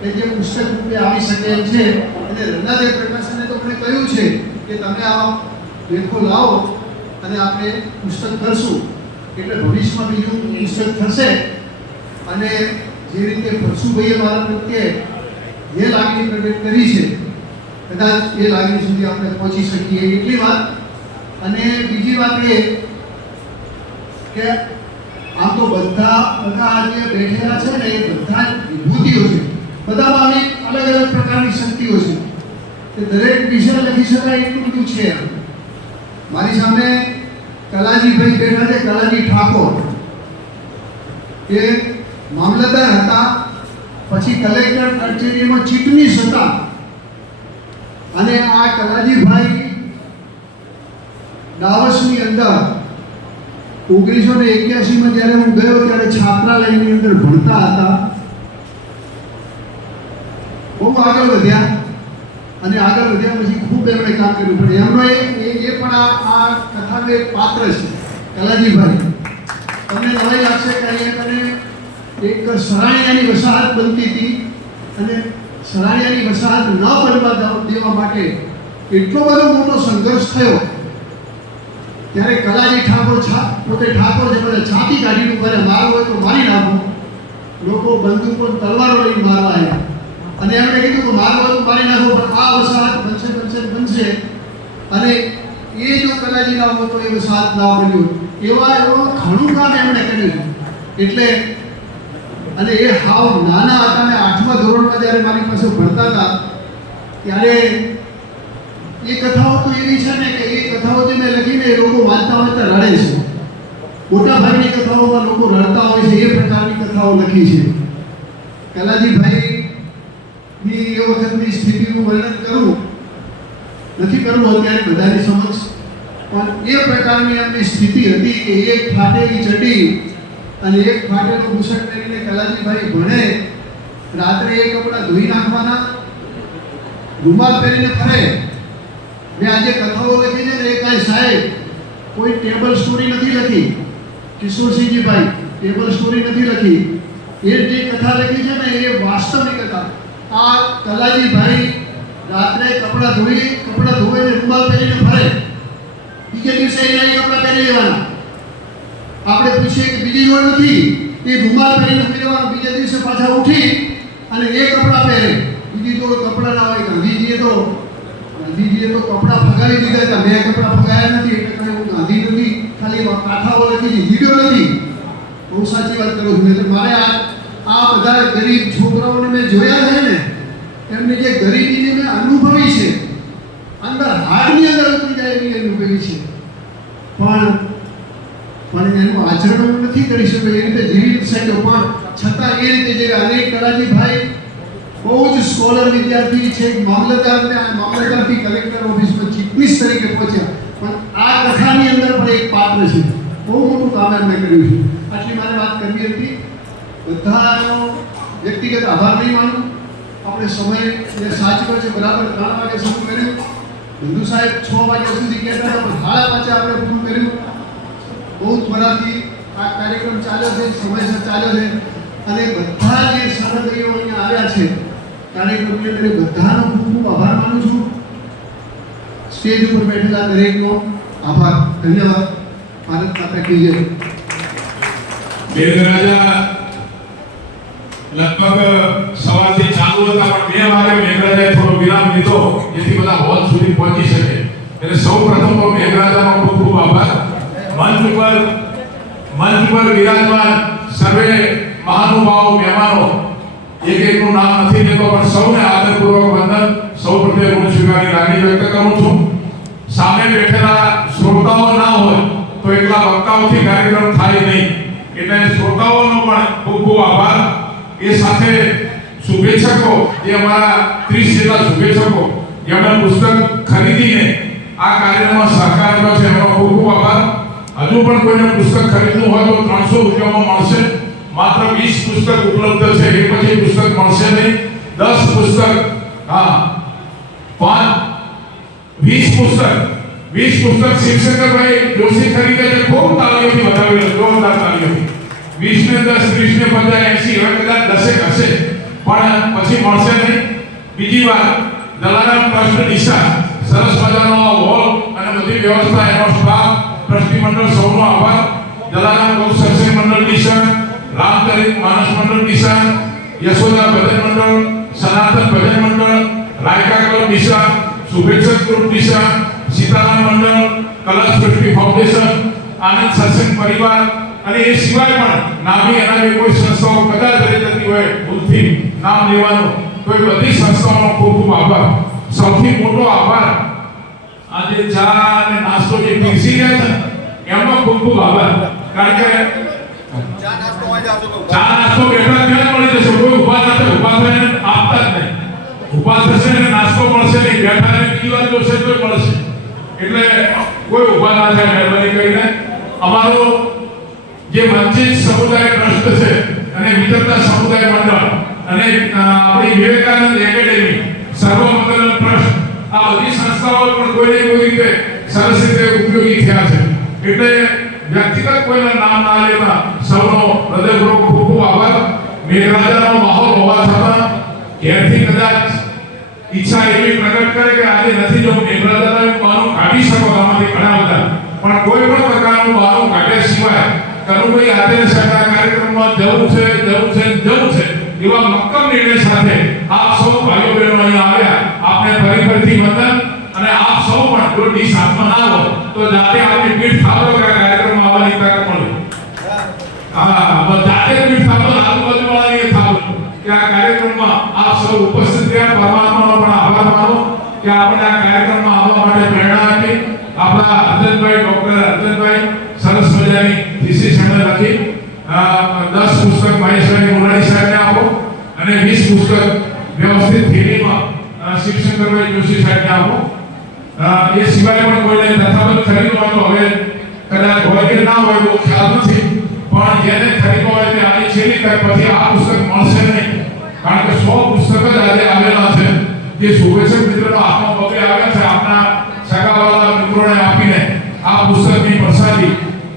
કે જે પુસ્તક રૂપે આવી શકે એમ છે. અને રંગાદેવ પ્રકાશને તો મને કહ્યું છે કે તમે આ લેખો લાવો અને આપણે પુસ્તક કરશું, એટલે ભવિષ્યમાં બીજું પુસ્તક થશે. અને જે રીતે પરશુભાઈએ મારા પ્રત્યે જે લાગણી પ્રગટ કરી છે, કદાચ એ લાગણી સુધી આપણે પહોંચી શકીએ એટલી વાત. અને બીજી વાત એ કે આમ તો બધા જે બેઠેલા છે ને એ બધા વિભૂતિઓ છે. બધામાં અલગ અલગ પ્રકારની શક્તિઓ છે. કે દરેક વિષય લખી શકાય એટલું બધું છે. મારી સામે કલાજીભાઈ બેઠા છે, કલાજી ઠાકોર. એ મામલતદાર હતા, પછી કલેક્ટર કચેરીમાં ચીટનીસ હતા. અને આ કલાજીભાઈ ડાવસની અંદર 1981માં જ્યારે હું ગયો ત્યારે છાત્રાલયની અંદર ભણતા હતા. બહુ આગળ વધ્યા અને આગળ વધ્યા પછી ખૂબ એમણે કામ કર્યું. પણ એમનો એ પણ આ કથાનું એક પાત્ર છે, કલાજીભાઈ. તમને નવાઈ લાગશે કે અહીંયા કને એક સરાણિયાની વસાહત બનતી હતી અને સરાણિયાની વસાહત ન બનવા દેવા માટે એટલો બધો મોટો સંઘર્ષ થયો. ત્યારે કલાજી ઠાકોર પોતે ઠાકોર છે, બધા છાતી કાઢીને કરે મારવું હોય તો મારી નાખો. લોકો બંદૂકો તલવારો લઈને મારવા આવ્યા અને એમણે કીધું કે મારવું હોય તો મારી નાખો, પણ આ વસાહત બનશે. અને એ જો કલાજી ના હોય તો એ વસાહત ના બન્યું. એવા ઘણું કામ એમણે કર્યું. એટલે અને એ હાવ નાના હતા અને 8મા ધોરણમાં જ્યારે મારી પાસે ભણતા હતા ત્યારે એ કથાઓ તો એવી છે ને કે એ કથાઓ જે મેં લખીને એ લોકો વાંચતા વાંચતા રડે છે. મોટા ભાગની કથાઓમાં લોકો રડતા હોય છે, એ પ્રકારની કથાઓ લખી છે. કલાજીભાઈની એ વખતની સ્થિતિનું વર્ણન નથી કરવું અત્યારે બધાની સમક્ષ, પણ એ પ્રકારની એમની સ્થિતિ હતી કે એક ફાટેલી ચડી અને એક ફાટેલો બુશર્ટ પહેરીને કલાજીભાઈ ભણે. રાત્રે એ કપડાં ધોઈ નાખવાના, રૂમાલ પહેરીને ફરે. મેં આજે કથાઓ લખી છે ને એ કાંઈ સાહેબ કોઈ ટેબલ સ્ટોરી નથી લખી. કિશોરસિંહજીભાઈ ટેબલ સ્ટોરી નથી લખી. એ જે કથા લખી છે ને એ વાસ્તવિક હતા. આ કલાજીભાઈ રાત્રે કપડાં ધોઈને રૂમાલ પહેરીને ફરે. બીજે દિવસે એના કપડાં પહેરી લેવાના. આપણે પૂછીએ કે બીજી જોડ નથી, એ રૂમાલ પહેરીને ફેરવાનું. બીજા દિવસે પાછા ઉઠી અને એ કપડાં પહેરે. બીજી જોડે કપડાં ના હોય. ગાંધીજીએ તો કપડાં ફગાવી દીધા હતા. મેં કપડાં ફગાયા નથી એટલે હું ગાંધી નથી, ખાલી કાથાઓ લખી છે, વિડીયો નથી. બહુ સાચી વાત કરું છું. એટલે મારે આ બધા ગરીબ છોકરાઓને મેં જોયા છે ને, એમની જે ગરીબીને મેં અનુભવી છે, અંદર હાડની અંદર ઉતરી જાય એવી અનુભવી છે, પણ એનું આચરણ હું નથી કરી શકતો. એ રીતે જીવી શક્યો, પણ છતાં એ રીતે જે અનેક કલાજીભાઈ બહુ જ સ્કોલર વિદ્યાર્થી છે, મામલતદારથી કલેક્ટર ઓફિસમાં ચીફમિનિસ્ટ તરીકે પહોંચ્યા, પણ આ કથાની અંદર પણ એક પાત્ર છે. બહુ મોટું કામ એમણે કર્યું છે. આટલી મારે વાત કરવી હતી. બધાનો વ્યક્તિગત આભાર નહીં માનું. આપણે સમયને સાચવ્યો છે. બરાબર 3 વાગે શરૂ કર્યું. બંધુ સાહેબ 6 વાગ્યા સુધી કહેતા હતા, પણ 5:30 આપણે પૂરું કર્યું. બહુ ત્વરાથી આ કાર્યક્રમ ચાલ્યો છે, સમયસર ચાલ્યો છે, અને બધા જે સહૃદયો અહીંયા આવ્યા છે કાર્યક્રમની અંદર, બધાનો ખૂબ ખૂબ આભાર માનું છું. સ્ટેજ ઉપર બેઠેલા દરેકનો આભાર. ધન્યવાદ. ભારત માતા કી જય. મેઘરાજા લગભગ સવારથી ચાલુ હતા, પણ 2 વાગે મેઘરાજાએ થોડો વિરામ લીધો જેથી બધા હોલ સુધી પહોંચી શકે. એટલે સૌ પ્રથમ તો મેઘરાજાનો ખૂબ ખૂબ આભાર. મંચ પર વિરાજમાન સર્વે મહાનુભાવો, મહેમાનો, એકનું નામ નથી લેતો, પણ સૌને આદરપૂર્વક વંદન. સૌ પ્રત્યે ઋણ સ્વીકારની લાગણી વ્યક્ત કરું છું. સામે બેઠેલા શ્રોતાઓ ના હોય તો એકલા વક્તાઓથી કાર્યક્રમ થાય નહીં, એટલે શ્રોતાઓનો પણ ખૂબ ખૂબ આભાર. એ સાથે શુભેચ્છકો, જે અમારા 30 જેટલા શુભેચ્છકો જેમણે પુસ્તક ખરીદીને આ કાર્યક્રમમાં સહકાર આપ્યો છે, એમનો ખૂબ ખૂબ આભાર. હજુ પણ કોઈને પુસ્તક ખરીદવું હોય તો 300 રૂપિયામાં મળશે. માત્ર 20 પુસ્તક ઉપલબ્ધ છે, એ પછી પુસ્તક મળશે નહીં. 10 પુસ્તક, 20 પુસ્તક શિવશંકરભાઈ જોશી ખરીદે છે. ખૂબ તાળીઓથી વધાવી, જોરદાર તાળીઓથી. 20 ને 10, 30 ને 50, 80, હવે કદાચ 10 હશે, પણ પછી મળશે નહીં. બીજી વાત, દલારામ ટ્રસ્ટ ડીસા સરસ મજાનો હોલ અને બધી વ્યવસ્થા, એનો સ્ટાફ, ટ્રસ્ટી મંડળ, સૌનો આભાર. દલારામ ગૌ સત્સંગ મંડળ ડીસા, રામચરિત માનસ મંડળ ડીસા, યશોદા ભજન મંડળ, સનાતન ભજન મંડળ, રાયકા ક્લબ ડીસા, શુભેચ્છક ગ્રુપ ડીસા, સીતારામ મંડળ, કલશ સૃષ્ટિ ફાઉન્ડેશન, આનંદ સત્સંગ પરિવાર, અને એ સિવાય પણ નામી અનામી કોઈ સંસ્થાઓ કદાચ રહી જતી હોય ભૂલથી નામ લેવાનું, તો એ બધી સંસ્થાઓનો ખૂબ ખૂબ આભાર. સૌથી મોટો આભાર આજે ચા અને નાસ્તો જે પીરસી રહ્યા છે એમનો ખૂબ ખૂબ આભાર. કારણ કે ચા નાસ્તો બેઠા ત્યાં મળી જશે, કોઈ ઉભા થશે, ઉભા થઈને આપતા જ નહીં. ઉભા થશે ને નાસ્તો મળશે નહીં, બેઠા ને બીજી વાર જોશે તો મળશે. એટલે કોઈ ઉભા ના થાય, મહેરબાની કરીને. અમારો જે વંચિત સમુદાય ટ્રસ્ટ છે અને વિચરતા સમુદાય મંડળ અને આપણી વિવેકાનંદ એકેડેમી, સર્વમંગલ ટ્રસ્ટ, આ બધી સંસ્થાઓ પણ કોઈને કોઈ રીતે સરસ રીતે ઉપયોગી થયા છે. એટલે વ્યક્તિગત કોઈના નામ ના લેતા સૌનો હૃદયપૂર્વક ખૂબ ખૂબ આભાર. મેઘરાજાનો માહોલ હોવા છતાં ઘેરથી કદાચ ઈચ્છા એવી પ્રગટ કરે કે આજે નથી જો મેઘરાજાનું બહાનું કાઢી શકો આમાંથી ઘણા બધા, પણ કોઈ પણ પ્રકારનું બહાનું કાઢ્યા સિવાય કનુભાઈ આજે સરકાર કાર્યક્રમમાં જવું છે એવા મક્કમ નિર્ણય સાથે આપ સૌ ભાઈઓ બહેનો અહીંયા આવ્યા. આપને ફરીથી વંદન. અને આપ સૌ પણ જો ડીશ હાથમાં ના હોય તો જાતે આપની પીઠ થાપો કે કાર્યક્રમમાં આવવાની તક મળે. જાતે પીઠ થાપો, આજુબાજુવાળાની થાપો કે આ કાર્યક્રમમાં આપ સૌ ઉપસ્થિત રહ્યા. પરમાત્માનો પણ આભાર માનો કે આપણે આ કાર્યક્રમમાં આવવા માટે પ્રેરણા આપી. આપણા અર્જનભાઈ, ડોક્ટર અર્જનભાઈ સરસ મજાની થીસીસ એમણે લખી. 10 પુસ્તક મહેશભાઈ મુરારી સાહેબને આપો અને 20 પુસ્તક વ્યવસ્થિત થીરીમાં શિવશંકરભાઈ જોશી સાહેબને આપો. એ સિવાય પણ કોઈને તથાવત ખરીદવા તો હવે કદાચ હોય કે ના હોય તો ખ્યાલ નથી, પણ જેને ખરીદવા હોય તે આની છેલ્લી તક, પછી આ પુસ્તક મળશે નહીં. કારણ કે 100 પુસ્તક જ આજે આવેલા છે જે શુભેચ્છક મિત્રોનો હાથમાં પગે આવ્યા છે. આપના સગાવાળા મિત્રોને આપીને આ પુસ્તકની પ્રસાદી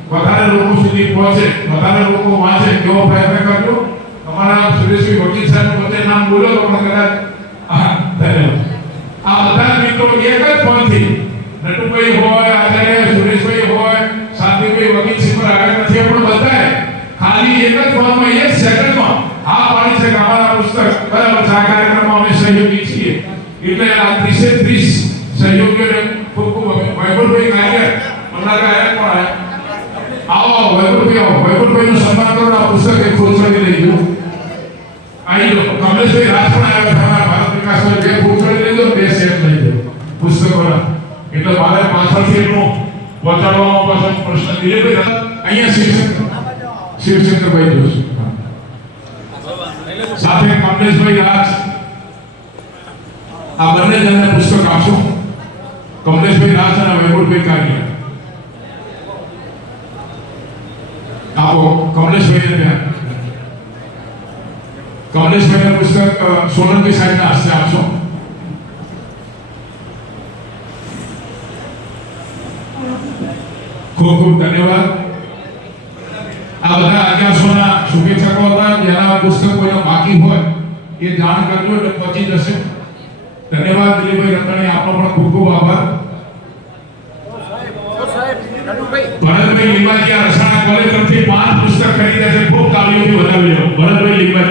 વધારે લોકો સુધી પહોંચે, વધારે લોકો વાંચે એવો પ્રયત્ન કરજો. અમારા સુરેશભાઈ વકીલ સાહેબ પોતે નામ બોલો તો પણ કદાચ ધન્યવાદ. આ બધા મિત્રો એક જ ફોનથી, નટુભાઈ હોય, આચાર્ય સુરેશભાઈ હોય, શાંતિભાઈ વકીલ સિંહ પર આગળ નથી, પણ બધાએ ખાલી એક જ ફોનમાં 1 સેકન્ડમાં આ પાડી છે કે અમારા પુસ્તક બરાબર છે, આ કાર્યક્રમમાં અમે સહયોગી એટલે આ 30 સહયોગીઓને ખૂબ ખૂબ વૈભવભાઈ કાયર હમણાં કાયર પણ આવો વૈભવભાઈનું સન્માન કરો. આ પુસ્તક એક ખોલસાવી લઈ ગયો આવી લો. કમલેશભાઈ રાજ પણ આવ્યા તમારા ભારત વિકાસમાં બે ખોલસાવી લઈ ગયો, બે સેટ લઈ ગયો પુસ્તકોના. એટલે મારે પાછળથી એમનું પહોંચાડવામાં પાછળ પ્રશ્ન દિલીપભાઈ અહીંયા શિવશંકરભાઈ જોશે સાથે કમલેશભાઈ રાજ. આ બંને જણને પુસ્તક આપશો, કમલેશભાઈ રાજ અને વૈભવભાઈ કારિયા. આપો કમલેશભાઈને ત્યાં. કમલેશભાઈને પુસ્તક સોલંકી સાહેબના હસ્તે આપશો. ખૂબ ખૂબ ધન્યવાદ. આ બધા આકાશોના શુભેચ્છકો હતા. જેના પુસ્તક કોઈને બાકી હોય એ જાણ કરજો એટલે પહોંચી જશે. ધન્યવાદ દિલીપભાઈ રતણી, આપનો પણ ખૂબ ખૂબ આભાર. ભરતભાઈ લીંબાજી રસાયણ કોલેજ તરફથી 5 પુસ્તક ખરીદ્યા છે. ખૂબ તાળીઓથી વધાવી લો ભરતભાઈ લીંબાજી.